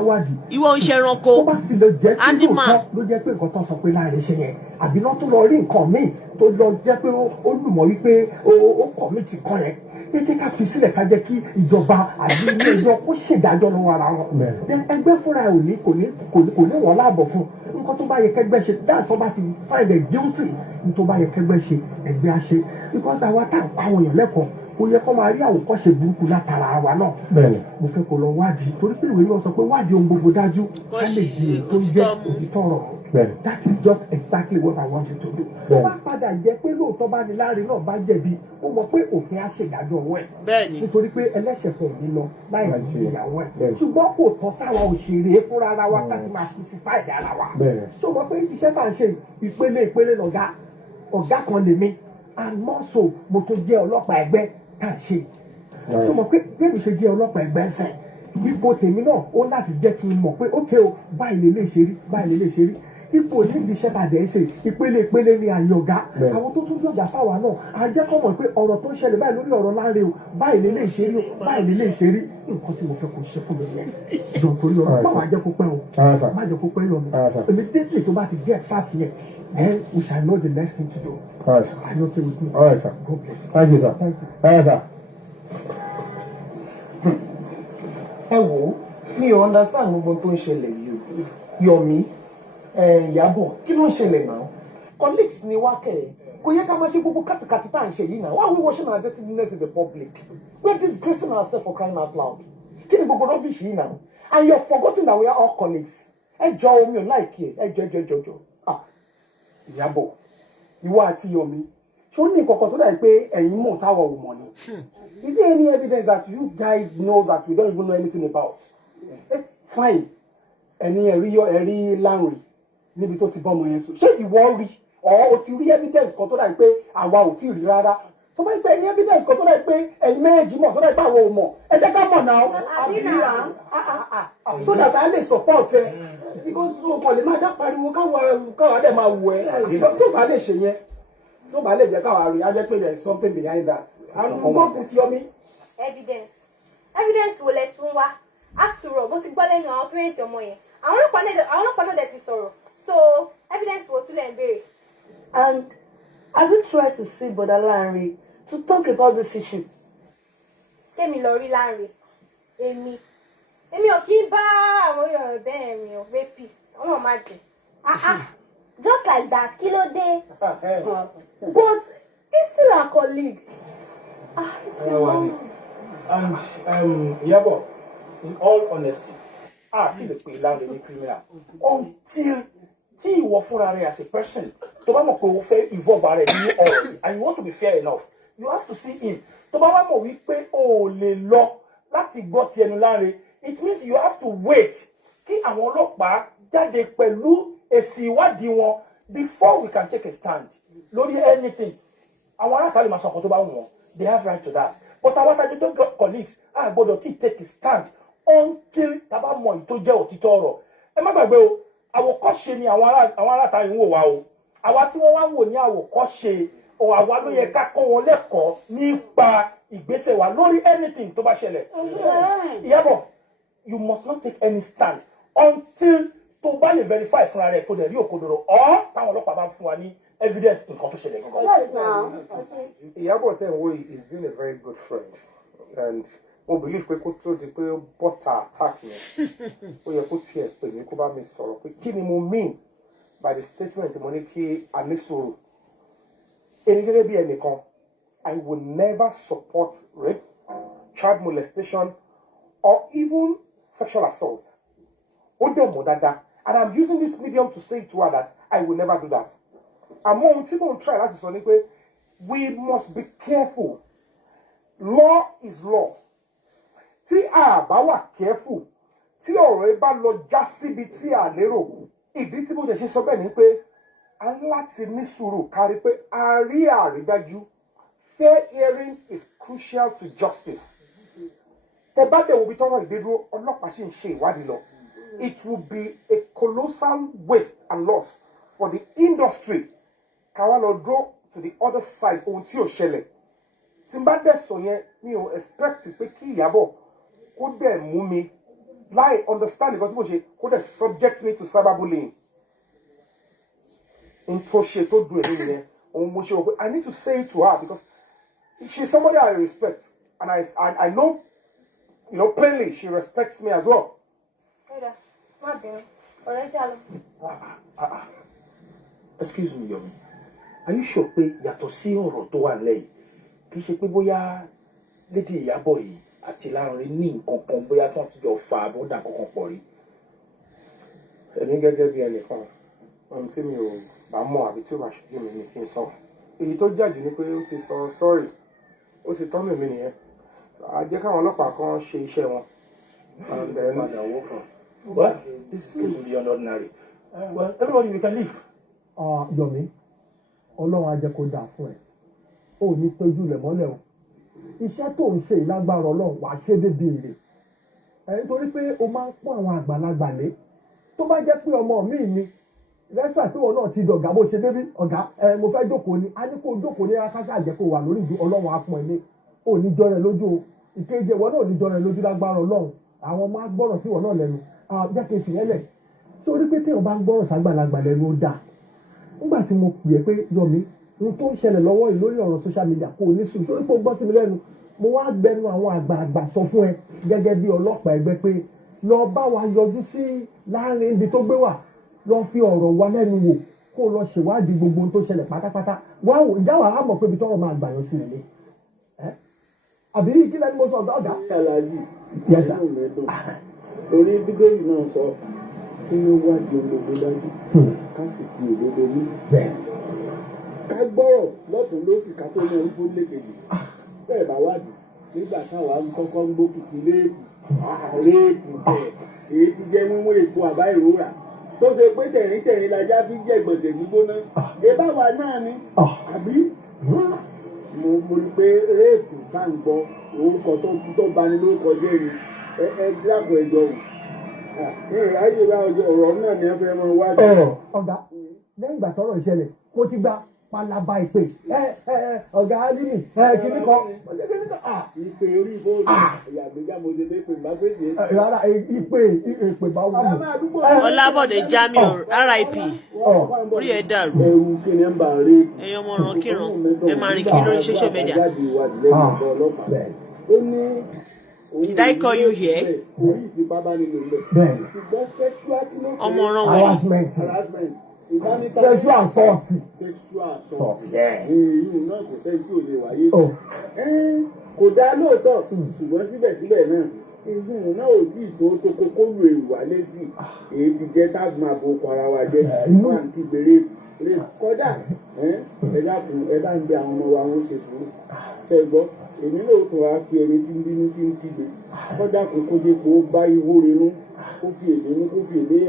Ìwọ ń ṣe ẹranko. Tó bá fi lọ jẹ́ kí Animal. ló jẹ́ pé nǹkan tó sọ pé láàrin ṣe yẹn àbí náà tó lọ rí nǹkan míì tó lọ jẹ́ pé ó lùmọ̀ wípé ó kọ̀ mí ti kàn yẹn. Ètè ká fi sílẹ̀ ká jẹ́ kí ìjọba àbí ilé ẹjọ́ kó ṣèdájọ́ lọ́wọ́ ara wọn. Ẹgbẹ́ fúnra ẹ̀ kò ní wọ́n láàbọ̀ fún nǹkan tó bá yẹ kẹ́gbẹ́ ṣe dáàsì tó bá ti find them guilty ní tó bá yẹ kẹ́gbẹ́ ṣe ẹgbẹ́ á ṣe because àwa tá à ń pa àwọn èèyàn lẹ́kọ̀ọ́ kò yẹ kó máa rí àwòkọ́ṣe burúkú látara àwa náà. Mo fẹ́ kó lọ wádìí torí pé ìwé náà sọ pé wádìí ohun gbogbo dájú ká lè di tó jẹ́ òtítọ́ ọ̀rọ̀. That is just exactly what I want you to do. Tó bá padà jẹ́ pé lóòótọ́ bá ní láàrin náà bá jẹ̀bi ó mọ̀ pé òfin á ṣèdájọ́ ọwọ́ ẹ̀. Nítorí pé ẹlẹ́ṣẹ̀ fẹ́ mi lọ láì ní ìyàwó ẹ̀. Ṣùgbọ́n kò tọ́ sáwa òṣèré fúnra ara wa ká ti máa crucify ara wa. Ṣé o mọ̀ pé iṣẹ́ tá à ń ṣe ìpele lọ̀gá ọ̀gá kan lèmi and more so mo tún jẹ́ ọlọ́pàá ẹgbẹ́ tá à ń ṣe. Ṣé o mọ̀ pé bí èmi ṣe jẹ́ ọlọ́pàá ẹgbẹ́ sẹ̀ ipò tèmi náà ó láti jẹ́ kí n mọ̀ pé ókè o báyìí lè ṣe rí báyìí lè ṣe rí ipò nídìí iṣẹ́ tàdé ṣe ìpele ni àyè ọ̀gá àwọn tó tún gbọ̀gà fáwa náà a jẹ́ kọ́ mọ̀ pé ọ̀rọ̀ tó ń ṣẹlẹ̀ báyìí lórí ọ̀rọ̀ láre o báyìí lè ṣe rí báyìí lè ṣe rí nǹkan tí mo fẹ́ kó ṣe fún mi yẹn jọ torí ọ̀rọ̀ má wàá jẹ́ kó pẹ́ o má jẹ́ kó pẹ́ yọ mi immediately tó bá ti get fat yẹn then we shall know the next thing to do. Are you okay with me? All right, sir. God bless you. Thank you, sir. Thank you. All right, sir. Ẹ wo mi ò understand gbogbo tó ń ṣẹlẹ̀ yìí o Yomi Ìyábọ̀ kí ló ń ṣẹlẹ̀ náà colleagues ni wá kẹ́ ẹ̀ kò yẹ ká máa ṣe gbogbo kàtìkàtì tá à ń ṣe yìí náà why are we washing our dirtiness in the public we are disgracing ourselves for crying out loud kí ni gbogbo rubbish yìí náà and you are forgetting that we are all colleagues ẹ jọ omi ò láìkí ẹ jọ Ìyábọ̀ ìwọ àti Yomi ṣé ó ní nǹkan tó dàbí pé ẹ̀yin mọ̀ táwọn ò mọ̀ ni is there any evidence that you guys know that we don't even know anything about fine ẹni ẹ̀rí Lánrè níbi tó ti bọ́mọ yẹn sùn ṣé ìwọ rí o ti rí evidence kan tó dàbí pé àwa ò tí ì rí rárá tó bá ń pẹ́ ní evidence kan tó dàbí pé ẹ̀yin méjèèjì mọ̀ tó dàbí pé àwọn ò mọ̀ ẹ jẹ́ ká mọ̀ náà so that I lè support ẹ because o kàn lè máa dá pariwo káwa dẹ̀ máa wù ẹ́ tó bá lè ṣe yẹn tó bá lè jẹ́ káwa rí á jẹ́ pé there is something behind that and God put Yomi. evidence wo lẹ tún wá after all mo ti gbọ́ lẹ́nu àwọn parents ọmọ yẹn àwọn ọlọ́pàá náà dẹ̀ ti sọ̀rọ̀ so evidence wo tún lẹ̀ ń béèrè. And have you tried to see Brother Lanre to talk about this issue? Kémi lọ rí Lanre èmi ò kí bá àwọn èèyàn bẹ́ẹ̀ rìn ò rapist ọmọ má jẹ. Just like that kí ló dé. But he's still our colleague. And Ìyábọ̀, in all honesty, ti lè pè Lanre ní criminal until tí ìwọ fúnra rẹ as a person tó bá mọ̀ pé o fẹ́ involve ara rẹ ní ọ̀rọ̀ and you want to be fair enough you have to see him tó bá wá mọ̀ wípé o ò lè lọ láti gbọ́ ti ẹnu Lanre it means you have to wait kí àwọn ọlọ́pàá jáde pẹ̀lú èsì ìwádìí wọn before we can take a stand lórí anything àwọn aráàlú máa sọ ọkọ tó bá wù wọn they have right to that but àwọn àtàjọ tó colleagues a gbọ́dọ̀ tí take a stand until tá bá mọ̀ èyí tó jẹ́ òtítọ́ ọ̀rọ̀ ẹ má gbàgbé o àwòkọ́ṣe ni àwọn aráàlú ń wò wá o àwa tí wọ́n wá ń wò ní àwòkọ́ṣe àwa ló yẹ ká kọ́ wọn lẹ́kọ̀ọ́ nípa ìgbésẹ̀ wa lórí anything tó bá ṣẹlẹ̀ Ìyábọ̀ you must not take any stand until tó bá lè verify fúnra rẹ̀ kó dẹ̀ rí òkodoro ọ́ táwọn ọlọ́pàá bá fún wa ní evidence nǹkan tó ṣẹlẹ̀ gangan. Ìyábọ̀ tẹ̀ ń wo is being a very good friend and mo believe pé kó tó di pé bọ́tà attack yẹn ó yẹ kó tiẹ̀ pè mí kó bá mi sọ̀rọ̀ pé kí ni mo mean by the statement mo ní kí a ní sùúrù èmi gẹ́gẹ́ bí ẹnìkan I will never support rape, child molestation or even sexual assault. Ó dẹ̀ mọ̀ dáadáa and I'm using this medium to say to her that I will never do that. Àmọ́ ohun tí mo ń try láti sọ ni pé we must be careful. Law is law. Tí a bá wà careful, tí ọ̀rọ̀ ẹ bá lọ já síbi tí a lérò, ìdí tí mo jẹ́ ṣe sọ bẹ́ẹ̀ ni pé a ní láti ní sùúrù kárí pé a rí àrídájú. Fair hearing is crucial to justice. Tẹ́ bá dẹ̀ wo bí tọ́rọ̀ ìdédúró ọlọ́pàá sì ń ṣe ìwádìí lọ. It will be a colossal waste and loss for the industry. Káwá lọ dúró to the other side ohun tí ò ṣẹlẹ̀. Tí n bá dẹ̀ sọ yẹn mi ò expect pé kí Ìyábọ̀ kó dẹ̀ mú mi láì understand nǹkan tí mo ṣe kó dẹ̀ subject me to cyberbullying. N tó ṣe tó dùn èmi nìyẹn òun mo ṣe wò pé I need to say it to her because she's somebody I respect and I know plainly she respects me as well. Excuse me Yomi, are you sure pé yàtọ̀ sí ọ̀rọ̀ tó wà lẹ́yìn kì í ṣe pé bóyá lédè Ìyábọ̀ yìí àti Lanre ní nǹkan kan bóyá tí wọ́n ti jọ fa àbọ̀dà kankan pọ̀ rí? Èmi gẹ́gẹ́ bí ẹnìkan ohun tí mi ò bá mọ̀ àbí tí ó bá ṣojú mi ni kí n sọ èyí tó jáde ni pé ó ti sọ sorry ó ti tọ́nu mi nìyẹn a jẹ́ káwọn ọlọ́pàá kan ṣe iṣẹ́ wọn. Well, this is going to be unordinary. Well, everybody, we can leave. Yomi, Ọlọ́run á jẹ́ kó dáa fún ẹ. Ó ní tójú rẹ̀ mọ́lẹ̀ o. Iṣẹ́ tó ń ṣe ìlágbára Ọlọ́run wàá ṣe débi èrè. Nítorí pé o máa ń pọ́n àwọn àgbàlagbà lé. Tó bá jẹ́ pé ọmọ mi ni, rẹ́sà tí wọn náà ti dọ̀gá bó ṣe débí, ọ̀gá mo fẹ́ jókòó ni, a ní kó jókòó ní akáṣá àjẹ́ kó wà lórí ìdú Ọlọ́run á pọ́n ẹ lé. Ò ní jọ rẹ̀ lójú o. Ìkejì ẹ̀wọ̀n náà ò ní jọ rẹ̀ lójú lágbára Ọlọ́run. Àwọn ọmọ á gbọ́rọ̀ sí ìwọ náà lẹ́nu. Jẹ́ kí n fìyẹn lẹ̀. Sórí pé téèyàn bá ń gbọ́rọ̀ ságbàlagbà lẹ́nu ó dáa. Nígbà tí mo pè é pé Yomi ohun tó ń ṣẹlẹ̀ lọ́wọ́ yìí lórí ọ̀rọ̀ social media kò ní sùn sórí pé ó gbọ́ sí mi lẹ́nu mo wá gbẹnu àwọn àgbààgbà sọ fún ẹ gẹ́gẹ́ bí ọlọ́pàá ẹgbẹ́ pé lọ bá wa yọjú sí Lanre ibi tó gbé wà lọ fi ọ̀rọ̀ wa lẹ́nu wò kó lọ ṣèwádìí gbogbo ohun tó ṣẹlẹ̀ pátápátá wá wò ìjà wàá mọ̀ pé ibi tọ́rọ̀ máa gbà yàn sí ilé àbí kí lẹ́ni mo sọ ọ̀gá. Aláàjì Yes, sir. inú mi dùn torí bíbélì náà sọ kí ló wádìí ológun dájú ká sì ti òdodo mú. ká gbọ́rọ̀ lọ́tún lósì ká tó mọ orúkọ lékejì bẹ́ẹ̀ bá wádìí nígbà táwa ń kọ́kọ́ ń gbókìkí léèpù bẹ́ẹ̀ èyí ti jẹ́ mímú èpo àbá ìrora tó ṣe pé tẹ̀rín lajá fi jẹ́ gbọ̀nsẹ̀ gbígbóná ìbáwa náà ni àbí mo rí pé réèpù tá à ń gbọ́ orúkọ tó bani lórúkọ jẹ́ ni ẹ díàpọ̀ ẹjọ́ wò ayé bá ọ̀rọ̀ náà ni ẹ fẹ́ mọ wájú. ọ̀gá lẹ́yìn ìgbà tọ́rọ̀ ìṣẹ̀lẹ̀ mo ti gba palaba ìpè ọ̀gá alimi kìíní kan. ìpè orí fóònù ìyàgbéjà mo ṣe lépè má péjì. rárá ìpè bá wù mí. Ọlábọ̀dé Jamiu RIP orí ẹ̀ dàrú ẹ̀yin ọmọ ọ̀ràn kíran ẹ máa rìn kiri lórí social media. Did I call you here? Ọmọ ọ̀ràn wọ̀nyí. Sexual assault. Èyí náà kò sẹ́ni tí ò lè wáyé sí. Kò dá lóòótọ́ ṣùgbọ́n síbẹ̀síbẹ̀ náà ìhun náà ò tí ì tó kókó lu èrò wálé sí èyí ti jẹ́ táàbù máa bo ọkọ̀ ara wa jẹ́ wà ń kígbe rè kọjá ẹ dákun ẹ bá ń bẹ àwọn ọmọ wa wọn ṣe sùúrù ṣe gbọ́ èmi náà tó wá fi ẹni tí ń bínú tí ń kígbe kọjá kó kójú pé ó bá ihò renú kó fi èdè inú kó fi èdè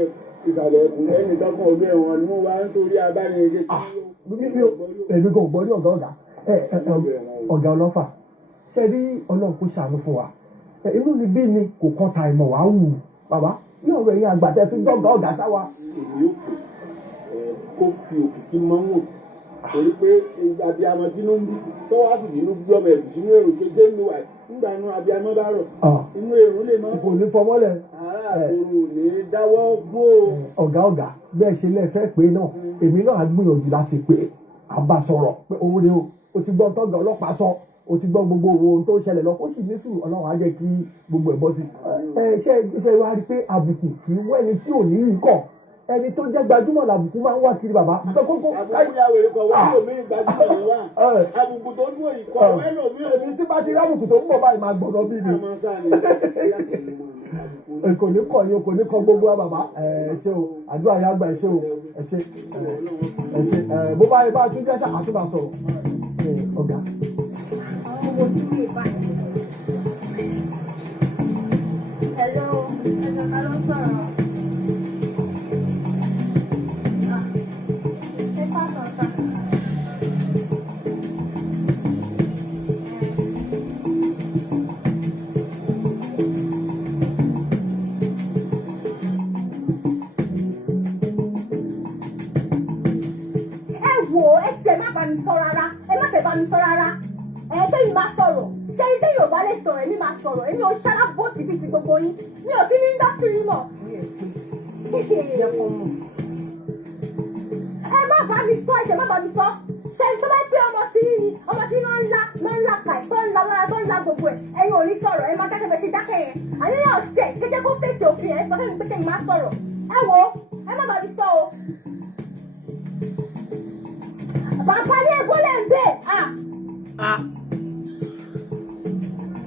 ìsàlẹ̀ ẹ̀kún ẹnì kankan ọdún ẹ̀wọ̀n ni wọ́n wá ń torí abániṣe èmi kò gbọ́ ní ọ̀gá ọlọ́fà ṣe rí ọlọ́run kó ṣàánú fún wa inú ni bí ni kò kàn ta ìmọ̀ wá wù bàbá ní ọ̀rọ̀ ẹ̀yìn àgbàtẹ́ tó gbọ́ngàn ọ̀gá sáwa. èmi yóò pè kó fi òkìkí mọ́wọ́ torí pé abiyamọ tí ló ń bí tó wá fìdí inú gbọ́mọ ẹ̀bùn sínú èrò kéjé ń lu wà nígbà inú abiyamọ bá rọ̀ inú èrò lè má. kò ní fọmọ́lẹ̀. aráàlú ní dáwọ́ gbó. ọ̀gá bẹ́ẹ̀ ṣe lẹ́ẹ̀fẹ́ pé náà èmi náà á gbìyànjú láti pé àbá sọ̀rọ̀ pé òun rè o ti gbọ́ tọ́gà ọlọ́pàá sọ o ti gbọ́ gbogbo ohun tó ṣẹlẹ̀ lọ kó sì ní sùúrù ọlọ́run á jẹ́ kí gbogbo ẹ̀ bọ́ sí i. ṣe wá rí i pé àbùkù kì í wẹ́ni tí ò ní í kọ̀ ẹni tó jẹ́ gbajúmọ̀ làbùkù máa ń wá kiri bàbá. àbùkù yàwèrè kọ̀ wá lómi gbajúmọ̀ ni wá àbùkù tó dúró yìí kọ̀ wá lómi. èmi tí bá ti rí àbùkù tó ń bọ̀ báyìí máa gbọ̀dọ̀ bí mi. kò ní kọ̀ yín kò ní kọ̀ gbogbo wa bàbá ẹ ṣé o àdúrà yà gbà ẹ ṣé o ẹ ṣé bó bá yẹ bá tún jẹ́ àtúbà sọ̀rọ̀ ọ̀gá. Hello, ta ló ń sọ̀rọ̀? mi sọ rárá ẹ má fẹ́ bá mi sọ rárá tẹ́yìn máa sọ̀rọ̀ ṣé ní tẹ́yìn ò bá lè sọ̀rọ̀ èmi máa sọ̀rọ̀ èmi ò ṣalábòsí bíi ti gbogbo yín mi ò sí ní indọ́sítírì mọ̀. ẹ má bá mi sọ ẹ̀jẹ̀ má bá mi sọ ṣé tó bá pé ọmọ sí yín ọmọ tí máa ń la kà tó ń la lára tó ń la gbogbo ẹ̀ ẹ̀yin ò ní sọ̀rọ̀ ẹ máa dákẹ́ bẹ́ẹ̀ ṣe dákẹ́ yẹn àníyàn ṣe kékeré kó fèsì òfin ẹ̀ sọ fẹ́mi pé kẹ́yìn máa sọ̀rọ̀ ẹ wo ẹ má bá mi sọ o. bàbá ní ẹgbọ́n lẹ́ ń bẹ̀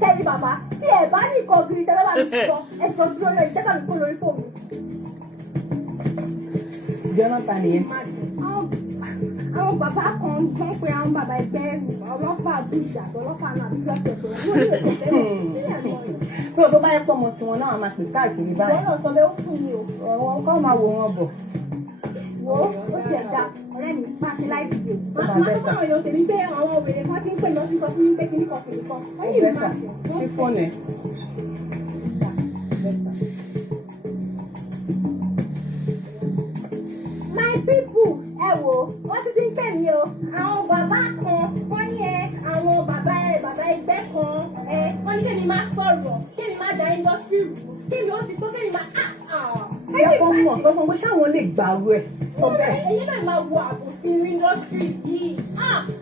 ṣe ni bàbá tí ẹ bá ní nǹkan obìnrin tẹ́lẹ̀ bá mi sọ ẹ jọ dúró lẹ́yìn tẹ́lẹ̀ mi kó lórí fóònù. Jonathan nìyẹn. àwọn bàbá kan gbọ́n pé àwọn bàbá ẹgbẹ́ ọlọ́pàá bíṣà ọlọ́pàá náà bí lọ́sẹ̀ tó wọ́n ní èkó tẹ́lẹ̀. tó o tó bá yẹ pọ̀ mọ́ tiwọn náà máa pè káàkiri báyìí. wọ́n náà sọ pé ó fún mi o. ọ̀wọ́n kọ́ máa wo wọn bọ̀. wo ó tiẹ̀ da ọ̀rẹ́ mi máa ṣe láì dìde. máa tó sọ̀rọ̀ yóò tèmi pé àwọn obìnrin kan ti ń pè lọ́sí kan fún mi pé kíní kan kìnìún kan. wọ́n yìí máa ṣe. ṣí fóònù ẹ̀. my people ẹ wo wọ́n ti ń pè mí o àwọn bàbá kan wọ́n ní àwọn bàbá ẹgbẹ́ kan wọ́n ní kémi máa sọ̀rọ̀ kémi máa da indọ́sírì kémi ó ti tó kémi máa ìyàpọ̀ mọ̀ sọ fún mi ṣáwọn lè gbàrú ẹ̀ sọ bẹ́ẹ̀. ẹ̀yin náà máa wo àbòsí indọ́sírì yìí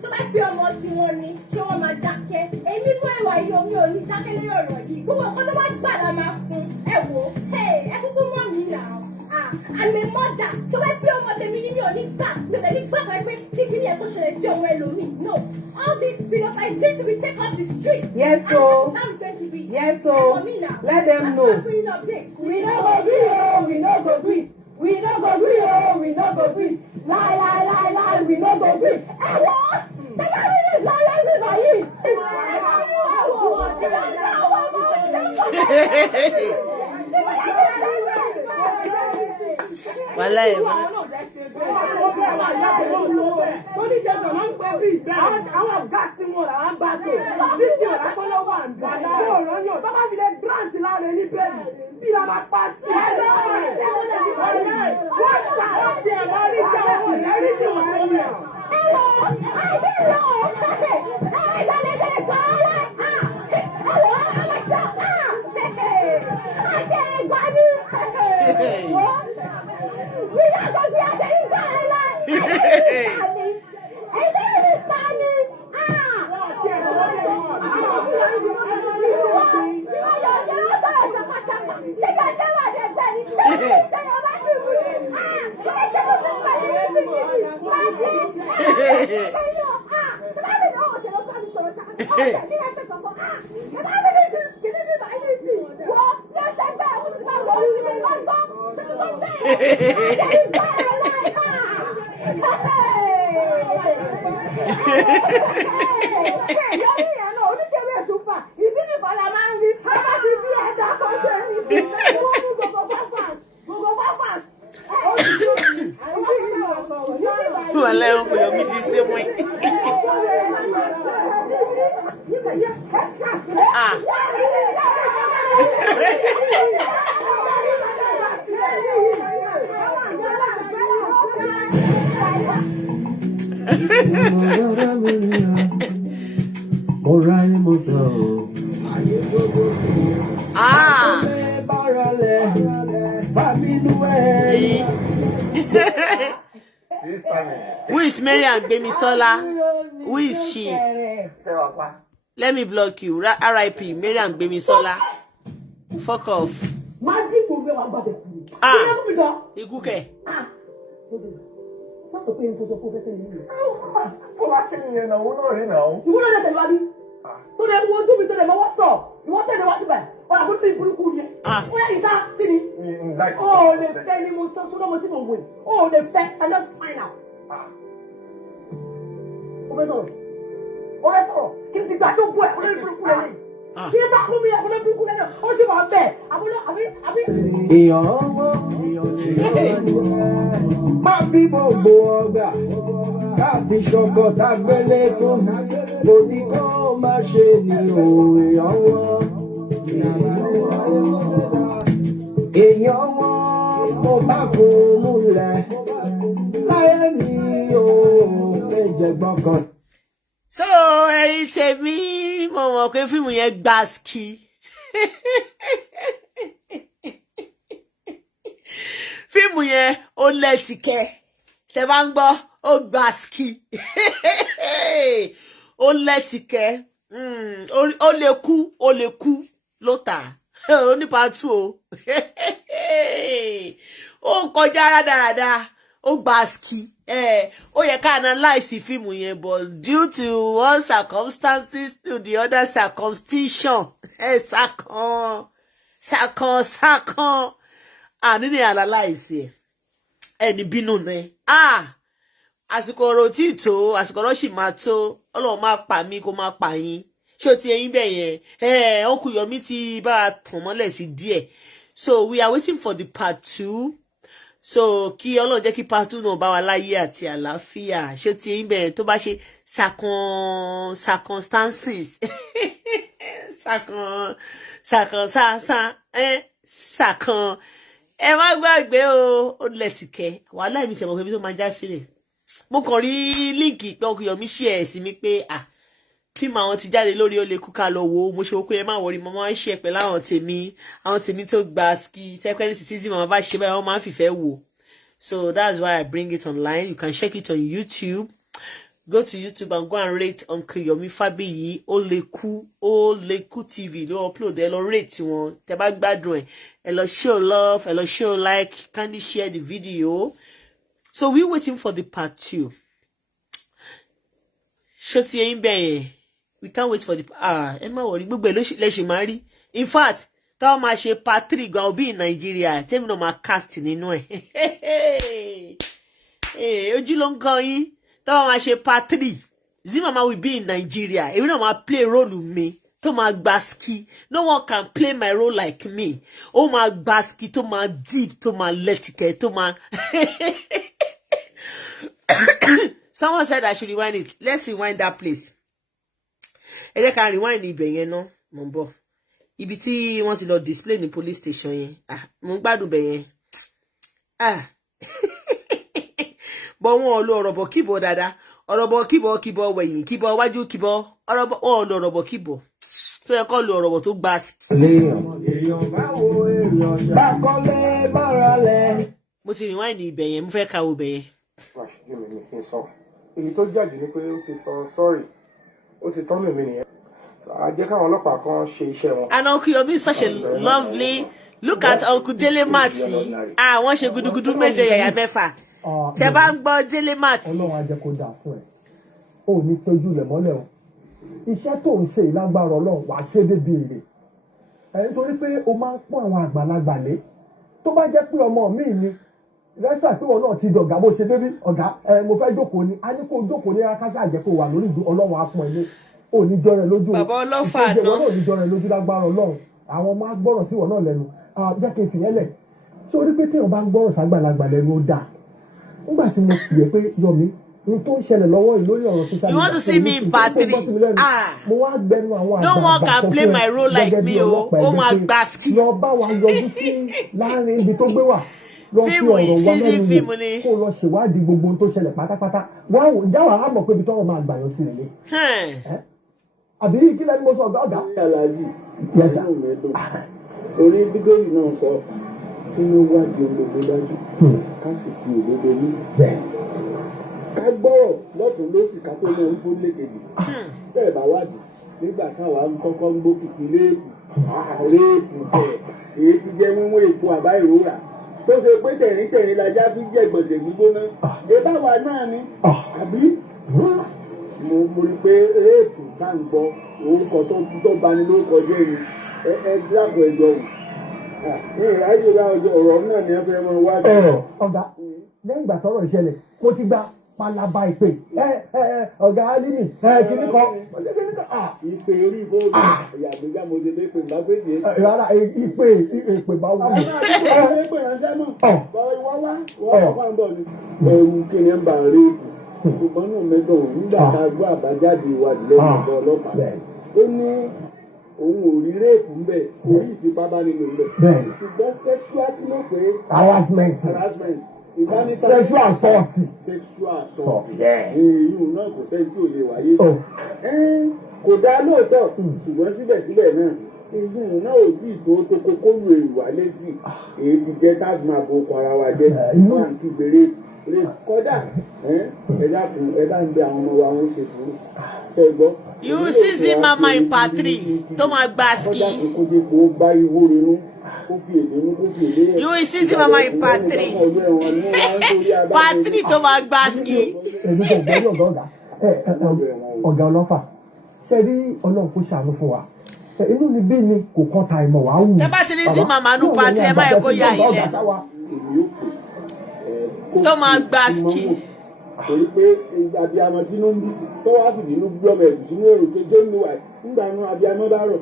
tó bá gbé ọmọ tí wọ́n ní ṣé wọ́n máa dákẹ́ èmi fún ẹwà yìí omi ò ní dákẹ́ lórí ọ̀rọ̀ yìí gbogbo nǹkan tó bá gbà la máa fún ẹ wò ẹ kúkú mọ̀ mí nà I'm a mother. So I feel ọmọ tèmi ní mi ò ní gbà. Mi ò lè ní gbà fún ẹ pé kí kí ni ẹ kó ṣẹlẹ̀ sí ọmọ ẹlòmíì. No, all these videos are going to be taken off the street. Yes, so. Yes, so. Let them know. We no go gree, oh, we no go gree. We no go gree, oh, we no go gree. Lie, we no go gree. Ẹ wọ́n, tẹ́lẹ̀ mi ní ìsọ̀rọ̀ ẹ̀mí báyìí. Wàláì. Àwọn ọ̀gá tí mo rà á bá tó. Bí tí ọ̀rá kọ́ lọ́wọ́ àǹdà. Yóò rán yóò. Tọ́ bá fi lè grant láre ní bẹ́ẹ̀ni. Bí la máa pa sí. Wọ́n ta ọ̀sẹ̀ ẹ̀ máa rí tí àwọn ọ̀rẹ́ rí tí wọ́n rí rẹ̀. Wàláì ọkọ Yomi ti ṣe mọ́ ẹ̀. Who is Mariam Gbemisola? Who is she? Let me block you. RIP Mariam Gbemisola. Fuck off. Iguke. Tó lè wo ojú mi tó lè mọ wọ́n sọ ìwọ́n tẹ̀lé wá síbẹ̀ ọ̀rọ̀ àbúrò tí burúkú ni ẹ̀ ó yẹ ìta kí ni ó lè fẹ́ ni mo sọ ṣúná mo tí mo wò ó lè fẹ́ and just find out. ó fẹ́ sọ̀rọ̀ kí ni ti gbà tó bú ẹ̀ olórí burúkú lẹ́yìn kí ni tá fún mi olórí burúkú lẹ́yìn ó sì máa bẹ̀ àbúrò àbí. ìyànwó má fi gbogbo ọgbà ká fi ṣọkọ tá gbélé fún mo ní kó má ṣe ní èèyàn wọn mo bá kó múlẹ̀ láyé mi ò méje gbọ́kàn. So ẹ̀yin tèmi mo mọ̀ pé fíìmù yẹn gbá ski. Fíìmù yẹn ó lẹ́tìkẹ́ tẹ bá ń gbọ́ ó gbá ski. Ó lẹ́tìkẹ́ ó lè kú ló tà ó ní pàtó ó kọjá rádaràda ó gbá ski. Ó yẹ ká analyse fíìmù yẹn but due to one circumstances to the other circumcision sàkàn àníní analyse ẹni bínú ni àsìkò ọ̀rọ̀ tí tó àsìkò ọ̀rọ̀ sì máa tó Ọlọ́run máa pa mí kó máa pa yín ṣé o ti ẹ̀yin bẹ́ẹ̀ yẹn Uncle Yomi ti bá a tàn mọ́lẹ̀ sí díẹ̀ so we are waiting for the part 2 so kí Ọlọ́run jẹ́ kí part 2 náà bá wa láyé àti àlàáfíà ṣé o ti ẹ̀yin bẹ́ẹ̀ tó bá ṣe circumstances sàkàn ẹ má gbàgbé o ó lẹ́tìkẹ́ wàhálà ìmí tẹ̀mọ̀ pé bí tó máa já sí rẹ̀ mo kàn rí líǹkì pé Uncle Yomi ṣe ẹ̀ sí mi pé fíìmù àwọn ti jáde lórí Ó Lè Kú Ká Lọ Wò ó mo ṣe wọ́n pé ẹ má wọrí mo máa ń ṣe pẹ̀lú àwọn tèmi tó gba ski tẹ́pẹ́ ní títí màmá bá ṣe báyìí wọ́n máa ń fìfẹ́ wò so that's why I bring it online you can check it on YouTube Go to YouTube and go and rate Uncle Yomi Fabiyi Oleku TV. Ló upload ẹ lọ rate wọn. Tẹ́ bá gbádùn ẹ lọ show love, ẹ lọ show like, kindly share the video. So we're waiting for the part 2. Shoti ẹ̀yin bẹ́ẹ̀. We can't wait for the ẹ má worry, gbogbo ẹ ló lè ṣe máa rí. In fact, táwọn máa ṣe part 3 gan be in Nigeria. Tẹ́mi náà máa cast nínú ẹ̀. Ojú ló ń kan yín. Táwọn máa ṣe part 3. Zimama will be in Nigeria. Èmi náà máa play role mi. Tó máa gba ski. No one can play my role like me. Ó máa gba ski, tó máa deep, tó máa lẹ́tìkẹ́, tó máa. Someone said I should rewind it. Let's rewind that place. Ẹ jẹ́ ká rewind ibẹ̀ yẹn náà, mo ń bọ̀. Ibi tí wọ́n ti lọ display ní police station yẹn. Mo ń gbádùn bẹ̀ yẹn. But wọn ò lo ọ̀rọ̀bọ̀ kíbọ̀ dáadáa. Ọ̀rọ̀bọ̀ kíbọ̀ wẹ̀yìn, kíbọ̀ wájú, kíbọ̀ ọ̀rọ̀bọ̀ wọn ò lo ọ̀rọ̀bọ̀ kíbọ̀. Tó yẹ kó lo ọ̀rọ̀bọ̀ tó gbà sí. Mo ti rewind ibẹ̀ yẹn, mo fẹ́ ka wo bẹ̀ yẹn. Èyí tó jáde ni pé ó ti sọ sorry. Ó ti tọ́nu mi nìyẹn. Jẹ́ káwọn ọlọ́pàá kan ṣe iṣẹ́ wọn. And Uncle Yomi is such a lovely. Look at Uncle Dele Mati. Wọ́n ṣe gudugudu méje yàyà mẹ́fà. Tẹ́ bá ń gbọ́ Dele Mati. Ọlọ́run á jẹ́ kó dà fún ẹ. Ó ní tọ́jú rẹ̀ mọ́lẹ̀ o. Iṣẹ́ tó ń ṣe ìlágbára Ọlọ́run wàá ṣe débi èrè. Nítorí pé o máa ń pọ́n àwọn àgbàlagbà lé. Tó bá jẹ́ pé ọmọ mi ni rẹ́sà pé wọn náà ti dọ̀gá bó ṣe débí ọ̀gá mo fẹ́ jókòó ni a ní kó jókòó ní akáṣá àjẹ́ kó wà lórí Ọlọ́run á pọ́n ẹ lé. Ò ní jọrẹ lójú. Bàbá ọlọ́fà náà. Ìjọba náà ní jọrẹ lójú lágbára Ọlọ́run. Àwọn máa gbọ́rọ̀ sí wọn náà lẹ́nu. Jẹ́ kí n fi yẹn lẹ̀. Ṣé orí pé téèyàn bá ń gbọ́rọ̀ sàgbàlagbà lẹ́nu ó dáa? Nígbà tí mo pè é pé Yomi n tó ń ṣẹlẹ̀ lọ́wọ́ yìí lórí ọ̀rọ̀ social media. You want to see me in part 3? Mo wá gbẹnu àwọn àgbà. No one can play my role like me o. Ó máa gbà ski. Lọ bá wa yọjú sí láàrin ibi tó gbé wà. Lọ fi ọ̀rọ̀ wa lẹ́nu wò kó lọ ṣèwádìí gbogbo ohun tó ṣẹlẹ̀ pátápátá. Wọ́n jáwọ́ á mọ̀ pé ibi tọ́wọ́ máa gbà yọ sí ilé. Àbí kí lẹ́nu mo sọ ọ̀gá. Yes sir. Orí bíbélì náà sọ nínú wádìí ológun dájú ká sì ti òdodo ní. Ká gbọ́rọ̀ lọ́tún lósì ká tó náà ń fún lékejì. Bẹ́ẹ̀ bá wádìí nígbà táwa ń kọ́kọ́ ń gbókìkí léèpù bẹ́ẹ̀ èyí ti jẹ́ mímú èpo àbá ìrora tó ṣe pé tẹ̀rín lajá fi jẹ́ gbọ̀nsẹ̀ gbígbóná. Ìbáwa náà ni àbí mo rí pé réèpù tá ń gbọ́ orúkọ tó bani lórúkọ jẹ́ ni ẹ dákun ẹjọ́ wò. Ìráyè ra ọ̀rọ̀ náà ni ẹ fẹ́ mọ wá. Ọ̀gá lẹ́yìn ìgbà tọ́rọ̀ ìṣẹ̀lẹ̀ mo ti gba palaba ìpè ọ̀gá alimi kìíní kan. Ìpè orí fóònù ìyàgbéga mo ṣe lé pè bá pè dé. Rárá ìpè bá wù. Ìpè ránṣẹ́ mọ̀ ìwọ wá wọ́n bọ̀ ni. Ẹ̀rù kìíní ń bà ń rí ipò ṣùgbọ́n náà mẹ́tọ̀ nígbà tá a gbọ́ àbájáde ìwádìí lẹ́yìn ọ̀dọ́ ọlọ́pàá. Ó ní òun ò rí réèpù ń bẹ̀ orí ìfipábánilò ń bẹ̀. Ṣùgbọ́n sexual kí ló pé harassment sexual assault. Èyí náà kò sẹ́ni tí ò lè wáyé. Kò dáa lóòótọ́ ṣùgbọ́n síbẹ̀síbẹ̀ náà ìgbìmọ̀ náà ò tí ì tó kókó lu èrò wálé sí èyí ti jẹ́ táàbù máa bo ọkọ̀ ara wa jẹ́ wọ́n à ń kígbe rè kọ́dà ẹ̀dá ń bẹ àwọn ọmọ wa wọ́n ṣe sùúrù ṣe gbọ́. You see Zimama in part 3 tó máa gbà ski. Kó jẹ́ kó bá ihò rinú kó fi èdè nú kó fi èdè yẹn. You see Zimama in part 3. Part 3 tó máa gbà ski. Èmi kò gbọ́dọ̀ ọ̀gá ọlọ́fà ṣe rí Ọlọ́run kó ṣàánú fún wa. Inú ni bí ni kò kàn ta ìmọ̀ wá wù. Tẹ́ bá ti ní Zimama nú part 3 ẹ má yẹ kó yá ilẹ̀. Tó máa gbà ski. Torí pé abiyamọ tínú ń bí tó wá fìdí inú bí ọmọ ẹ̀dùn sínú èrò tó jó nínú wa nígbà inú abiyamọ bá rọ̀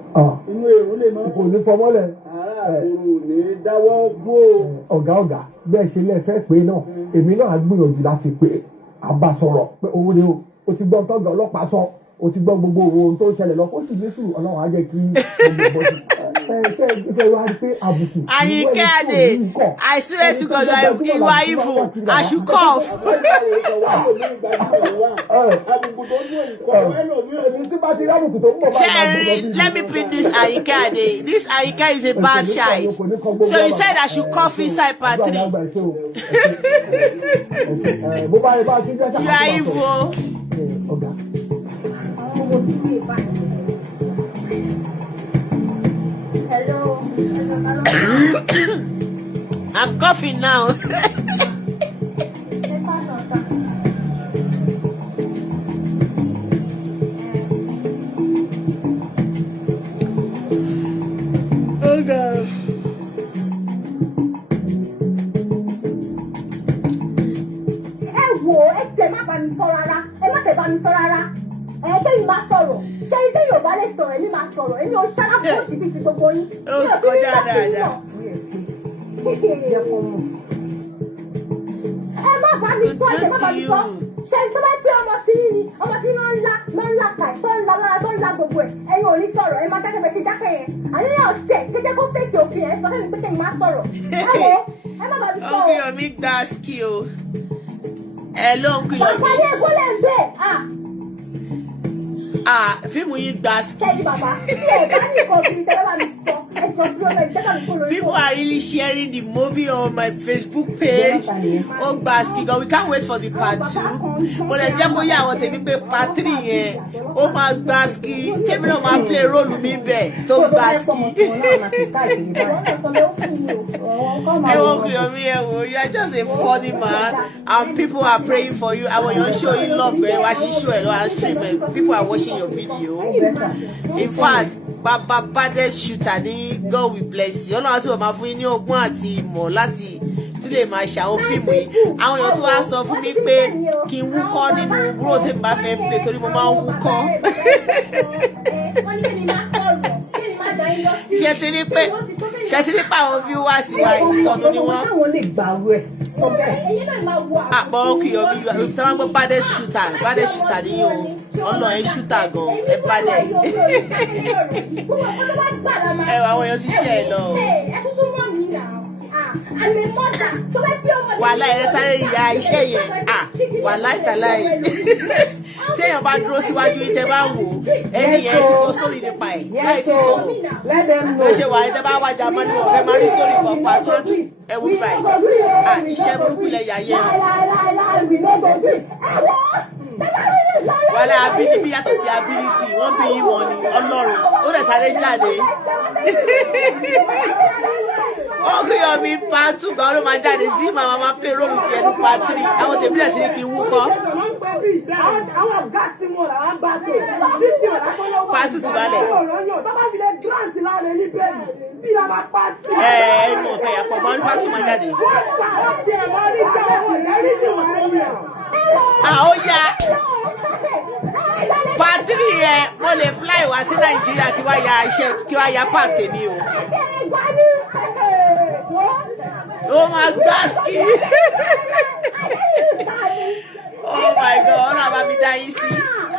inú èrò lè mọ́. Kò ní fọmọ́lẹ̀. Ará àkóró ò ní dáwọ́ gbó. Ọ̀gá bẹ́ẹ̀ ṣe lẹ́ẹ̀fẹ́ pé náà èmi náà á gbìyànjú láti pé àbá sọ̀rọ̀ pé òun ni o ti gbọ́ tọ́gà ọlọ́pàá sọ o ti gbọ́ gbogbo ohun tó ṣẹlẹ̀ lọ kó sì ní sùúrù Ọlọ́run á jẹ́ kí gbogbo bọ́ sí. Ṣé wàá rí pé àbùkù. Àyìnkẹ́ Adé, I swear to God you are evil. I should cough. Sherry, let me pin this Àyìnkẹ́ Adé. This Àyìnkẹ́ is a bad child. So you said I should cough inside part 3. You are evil. ọ̀gá. Hello. I'm coughing now. Oh God. Ẹ má bá mi sọ rárá, ẹ má tẹ̀ bá mi sọ rárá. Kẹ́mi máa sọ̀rọ̀, ṣé ní tẹ́yìn ò bá lè sọ̀rọ̀ èmi máa sọ̀rọ̀, èmi ò ṣáláfó síbi ti gbogbo yín. Mi ò fi ní láti rí náà. Ẹ má bá mi sọ, ẹ má bá mi sọ. Ṣé ní tó bá pé ọmọ sí yín ni, ọmọ tí máa ń la kàì, tó ń la lára, tó ń la gbogbo ẹ̀, ẹ̀yin ò ní sọ̀rọ̀, ẹ máa dákẹ́ bẹ́ẹ̀ ṣe dákẹ́ yẹn. Àníyàn ṣẹ̀ kéjẹ́ kó fèsì òfin ẹ̀ sọ fẹ́mi pé kẹ́mi máa sọ̀rọ̀. Ẹ má bá mi sọ o. Uncle Yomi gba ski o. Hello, Uncle Yomi. Bàbá yẹn kó lẹ́ ń bẹ̀. Fíìmù yìí gba ski. People are really sharing the movie on my Facebook page. Oh, gba ski gan. We can't wait for the part 2. Mo lè jẹ́ kó yá àwọn tèmi pé part 3 yẹn ó máa gba ski. Kébí náà máa play role mi bẹ̀ tó gba ski. Ẹ wọ́n kò yọ mí ẹ wò. You are just a funny man and people are praying for you. Àwọn èèyàn show you love ẹ wá sí show ẹ lọ and stream ẹ. People are watching your video. In fact, Baba baddest shooter ni God will bless you. Ọlọ́run àti ọmọ fún yín ní ọgbọ́n àti ìmọ̀ láti tún lè máa ṣe àwọn fíìmù yìí. Àwọn èèyàn tó wá sọ fún mi pé kí n wúkọ́ nínú búrò tí mo bá fẹ́ play torí mo máa ń wúkọ́. Ṣé ti rí pé àwọn viewers wa ìsọnù ni wọ́n? Àpọ̀ òkè Yomi tí wọ́n gbọ́ baddest shooter ni yín o. Ọlọ́run ẹ̀ shooter gan ẹ̀ baddest. Ẹ wà àwọn èèyàn ti ṣe ẹ lọ. Wàhálà ẹ sáré ya iṣẹ́ yẹn wàhálà ìtàlá yìí. Tí èèyàn bá dúró síwájú yìí tẹ́ bá ń wò ẹni yẹn ti kọ́ sórí nípa ẹ̀ láì ti sọ̀rọ̀. Ló ṣe wà ní tẹ́ bá wájà mọ́ ní ọ̀fẹ́ máa rí sórí kan pàtó ẹ̀wù báyìí. Iṣẹ́ burúkú lẹ̀ yà yẹn. Wàhálà abínibí yàtọ̀ sí ability wọ́n bí yín mọ̀ ní Ọlọ́run ó lè sáré jáde. Uncle Yomi part 2 gan ló máa jáde sí màmá máa play role ti ẹnu part 3 àwọn tèmi lẹ̀ sí ní kí n wúkọ́. Part 2 ti balẹ̀. Ẹnu ọ̀pẹ àpọ̀ mọ́ ní part 2 máa jáde. Ó yá part 3 yẹn mo lè fly wá sí Nàìjíríà kí wá ya part tèmi o. Oh my God, ski. Oh my God, ọ̀nà bá mi dá yín sí.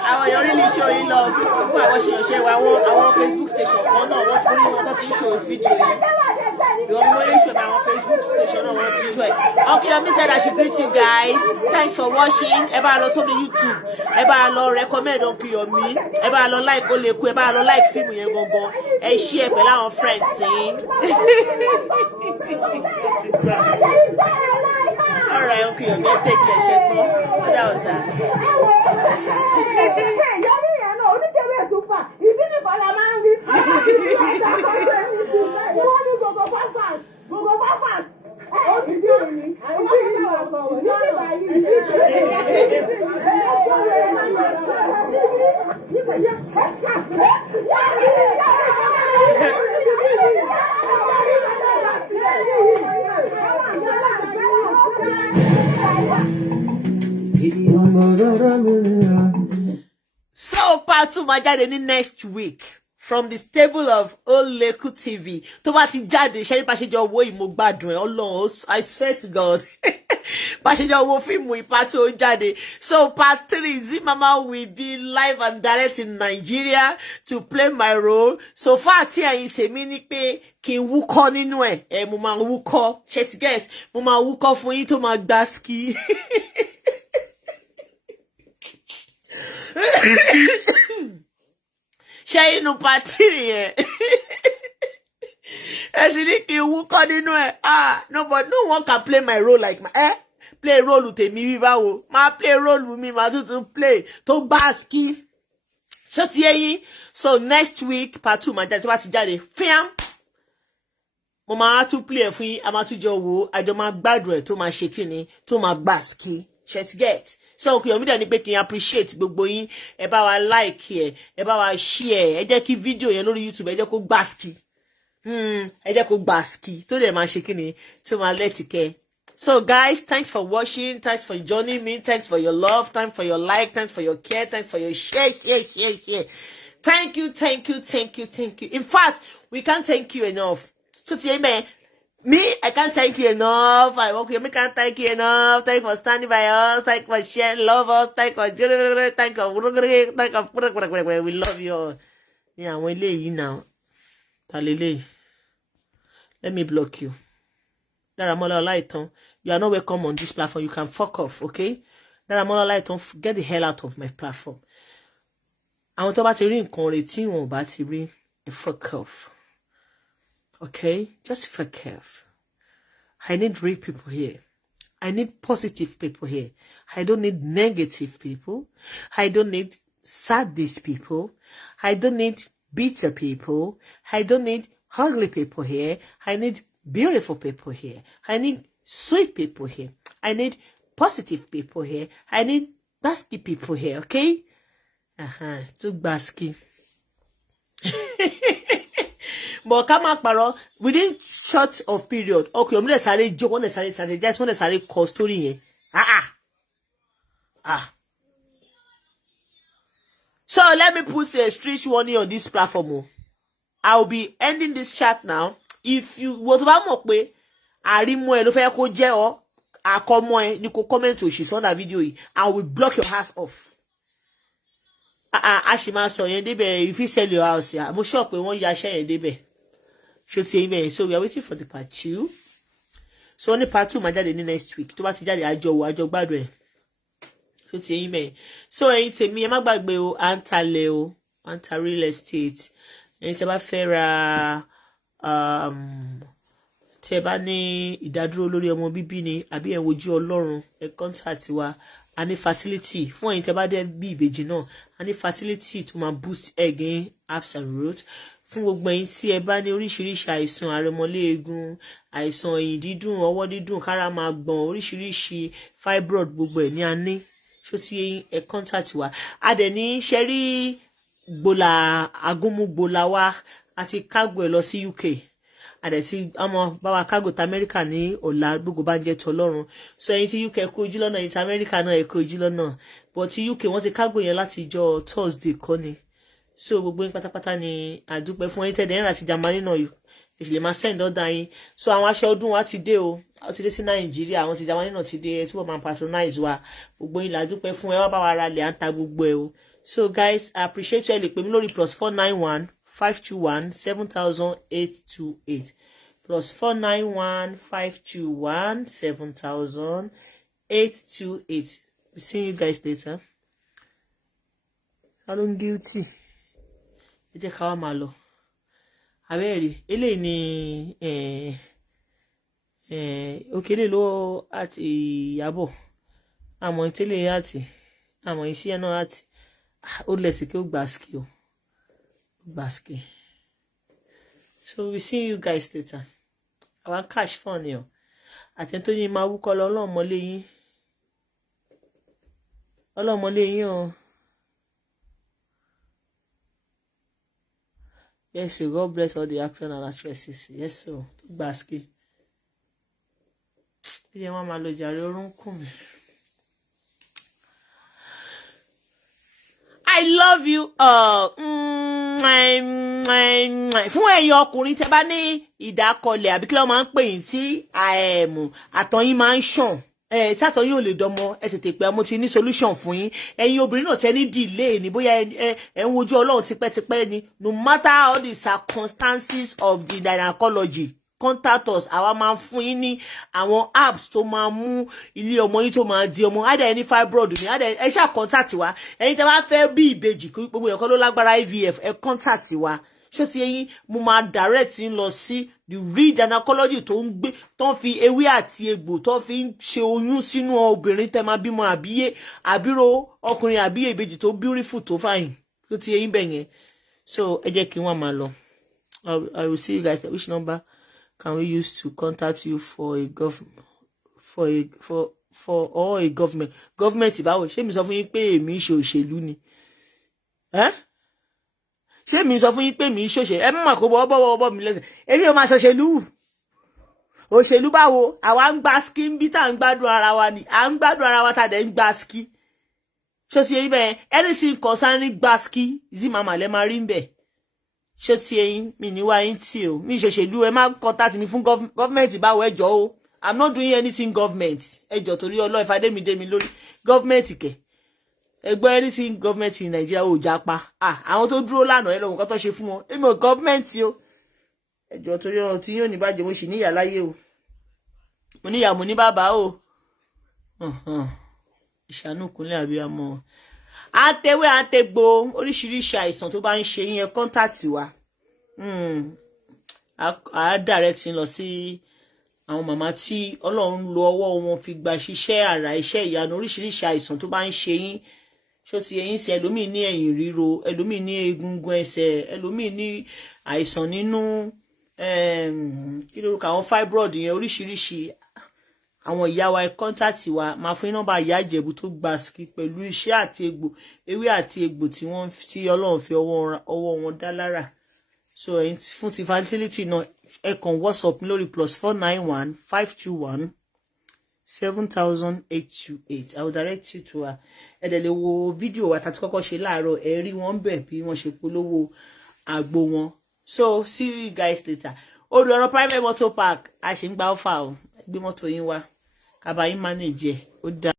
Àwọn èèyàn really show you love. Fún àwọn ṣèyànṣẹ́ wa, àwọn Facebook station kan náà wọ́n torí wọn tó ti ń show fídíò yìí. Ìwọ̀n mo yẹn show ní àwọn Facebook station náà wọ́n ti ń show ẹ̀. Uncle Yomi said I should greet you guys. Thanks for watching. Ẹ bá lọ sórí YouTube. Ẹ bá lọ recommend Uncle Yomi. Ẹ bá lọ like ó lè kú. Ẹ bá lọ like fíìmù yẹn gangan. Ẹ share pẹ̀lú àwọn friends yín. All right, Uncle Yomi, take care, Sheko. What else, sir? So part 2 máa jáde ní next week from the stable of Oleku TV. Tó bá ti jáde ṣe bá ṣe jọ wo ìmọ̀ gbádùn ẹ̀ Ọlọ́run I swear to God. Bá ṣe jọ wo fíìmù part 2 jáde. So part 3 Zimama will be live and direct in Nigeria to play my role. So far tí ẹ̀yin ṣe mí ní pé kí n wúkọ́ nínú ẹ̀ mo máa wúkọ́ ṣe ti get mo máa wúkọ́ fún yín tó máa gbá ski. Ṣé inú pàtí yẹn ẹ sì ní kí n wúkọ́ nínú ẹ̀ no but no one can play my role like my play role tèmi bí báwo máa play role mi máa tún play tó gbá ski ṣó ti yé yín. So next week part 2 máa jáde tó bá ti jáde fíàm mo máa tún play ẹ̀ fún yín a máa tún jọ wò àjọ máa gbádùn ẹ̀ tó máa ṣe kíni tó máa gbá ski ṣe get. So okay, Yomi ní pé kí n appreciate gbogbo yín ẹ bá wa like ẹ bá wa share ẹ jẹ́ kí video yẹn lórí YouTube ẹ jẹ́ kó gbá ski ẹ jẹ́ kó gbá ski tó dẹ̀ máa ṣe kíni tó máa lẹ́tìkẹ́. So guys, thanks for watching, thanks for joining me, thanks for your love, thanks for your like, thanks for your care, thanks for your share. Thank you. In fact, we can't thank you enough. So today, me, I can't thank you enough. I can't thank you enough. Thank you for standing by us. Thank you for sharing, love us. Thank you. We love you all. Yeah, we lay you now. Talele. Let me block you. Daramola Olaitan, you are not welcome on this platform. You can fuck off, okay? Daramola Olaitan, get the hell out of my platform. I want to about to ring tí wọn bá ti rí fuck off. Okay? Just fuck off. I need real people here. I need positive people here. I don't need negative people. I don't need sadist people. I don't need bitter people. I don't need ugly people here. I need beautiful people here. I need sweet people here. I need positive people here. I need basky people here, okay? To basky. But come on, paro, within short of period, okay, I'm gonna say joke, I'm gonna say just want to say call story. So let me put a strict warning on this platform. I will be ending this chat now. If you what about mo pe arimo e lo fe ko je o akomo e ni ko comment o shi so na video yi, I will block your ass off. Ashima so yen debe if you sell your house ya mo sure pe won ya se yen debe. So we are waiting for the part 2. So only part 2 ma jade ni next week. Tó bá ti jade ajo gbádùn ẹ. So ti email. So ẹ̀yin tèmi ẹ má gbàgbé o antale o, anta real estate. Ẹ̀yin tẹ́ bá fẹ́ ra tẹ́ bá ní ìdádúró lórí ọmọ bíbí ni àbí ẹ wojú Ọlọ́run ẹ contact wa. A ní fertility fún ẹ̀yin tẹ́ bá dé bí ìbejì náà. A ní fertility to ma boost egg in abs and root. Fún gbogbo ẹ̀yin tí ẹ bá ní oríṣiríṣi àìsàn àrẹ̀mọléegun, àìsàn ẹ̀yìn dídùn, ọwọ́ dídùn, kára máa gbọ̀n, oríṣiríṣi fibroid gbogbo ẹ̀ ní a ní. Ṣó tí ẹ contact wa. A dẹ̀ ní ṣẹ́rí gbòlà agúnmúgbòlà wa àti kágò ẹ̀ lọ sí UK. A dẹ̀ ti àmọ́ bá wa kágò ta Amẹ́ríkà ní ọ̀la gbogbo bá ń jẹ́ tọlọ́run. So ẹ̀yin tí UK kó ojú lọ́nà, ẹ̀yin tí Amẹ́ríkà náà ẹ kó ojú lọ́nà. But tí UK wọ́n ti kágò yẹn láti jọ Thursday kọ́ ni. So gbogbo yín pátápátá ni àdúpẹ́ fún ẹ̀yin tẹ́lẹ̀ àti Germany náà yìí ẹ lè máa send order yín. So àwọn aṣọ ọdún wa ti dé o, a ti dé sí Nàìjíríà, àwọn ti Germany náà ti dé, ẹ túbọ̀ máa patronize wa. Gbogbo yín la dúpẹ́ fún ẹ wá bá wa ra lẹ̀ à ń ta gbogbo ẹ o. So guys, I appreciate you. Ẹ lè pè mí lórí +491 521 7828 +491 521 7828. We see you guys later. I don't guilty. Ẹ jẹ́ ká wá máa lọ. Àbẹ́ẹ̀rí eléyìí ni òkèlè ló àti Ìyábọ̀ àmọ́ ìtẹ́lẹ̀ àti àmọ́ iṣẹ́ náà àti ó lẹ́tì kí ó gbà ski o gbà ski. So we see you guys later. Our cash fund ni o àtẹ̀ntó yín máa wúkọ́ lọ ọlọ́mọlé yín o. Yes, so God bless all the actors and actresses. Yes, so basket. I love you all. Fún ẹ̀yin ọkùnrin tẹ́ bá ní ìdákọlẹ̀ àbí kí ló máa ń pè yín tí àtọ̀yìn máa ń ṣàn. Sátọ̀ yóò lè dọmọ ẹ tètè pé mo ti ní solution fún yín. Ẹ̀yin obìnrin náà tẹ́ ní delay ni bóyá ẹ ń wojú Ọlọ́run tipẹ́tipẹ́ ni. No matter all the circumstances of the gynecology, contact us. Àwa máa fún yín ní àwọn apps tó máa mú ilé ọmọ yín tó máa di ọmọ. Ada any fibroid ni, ada ẹ ṣá contact wa. Ẹ̀yin tẹ́ bá fẹ́ bí ìbejì gbogbo ẹ̀kọ́ ló lágbára IVF, ẹ contact wa. ṣó ti yẹn mo máa direct ń lọ sí the real gynecology tó ń gbé tó ń fi ewé àti egbò tó fi ń ṣe oyún sínú obìnrin tẹ́ máa bímọ àbíyé àbírò ọkùnrin àbíyé ìbejì tó beautiful tó fine ṣó ti yẹn bẹ̀ yẹn so ẹ jẹ́ kí wọ́n máa lọ. I will see you guys. Which number can we use to contact you for a government or a government? Government báwo? Ṣé mi sọ fún yín pé èmi ṣe òṣèlú ni? Ṣé mi sọ fún yín pé mi ṣòṣèlú? Ẹ má kó bọ́ mi lẹ́sẹ̀. Èmi ò máa ṣòṣèlú. Òṣèlú báwo? Àwa ń gba ski bí tá ń gbádùn ara wa ni. À ń gbádùn ara wa tá dẹ̀ ń gba ski. Ṣó ti yẹn bẹ́ẹ̀? Anything concerning gba ski, zi màmá lẹ́ máa rí ń bẹ̀. Ṣé ti ẹ̀yin mi ní wá yín tí o mi ṣòṣèlú ẹ má contact mi fún government báwo ẹ jọ̀ọ́ o I'm not doing anything government ẹ jọ̀ọ́ torí Ọlọ́run ìfàdémidémi lórí government kẹ ẹ gbọ́ anything government in Nigeria ò jápa àwọn tó dúró lánàá ẹ lọ́wọ́ nǹkan tó ṣe fún wọn èmi ò government o ẹ jọ̀ọ́ torí Ọlọ́run tí yóò ní bàjẹ́ mo sì níyà láyé o mo níyà mo ní bàbá o ìṣàánú kúnlẹ̀ àbíyamọ àtẹwé àtẹgbò oríṣiríṣi àìsàn tó bá ń ṣe yín ẹ kọ́ńtàtì wa a direct lọ sí àwọn màmá tí Ọlọ́run lo ọwọ́ wọn fi gba ṣiṣẹ́ àrà iṣẹ́ ìyanu oríṣiríṣi àìsàn tó bá ń ṣe yín ṣó ti ẹ̀yin sí ẹlòmíì ní ẹ̀yìn ríro ẹlòmíì ní egungun ẹsẹ̀ ẹlòmíì ní àìsàn nínú kí lórúkọ àwọn fibroid yẹn oríṣiríṣi àwọn ìyá wa kọ́ńtàtì wa máa fún nọ́mbà ìyá Ìjẹ̀bú tó gba ski pẹ̀lú iṣẹ́ àti egbò ewé àti egbò tí wọ́n tí Ọlọ́run fi ọwọ́ wọn dá lára so ẹ̀yin fún ti fertility náà ẹ kàn WhatsApp lórí +491 521 7828 I will direct you to her ẹ dẹ̀ lè wo fídíò wa tàti kọ́kọ́ ṣe láàárọ̀ ẹ rí wọn bẹ̀ bí wọ́n ṣe polówó àgbo wọn so see you guys later odò ọ̀rọ̀ private motor park a ṣe ń gba ọ́fà o gbé mọ́tò yín wá kábàáyín manage ẹ̀ ó dá.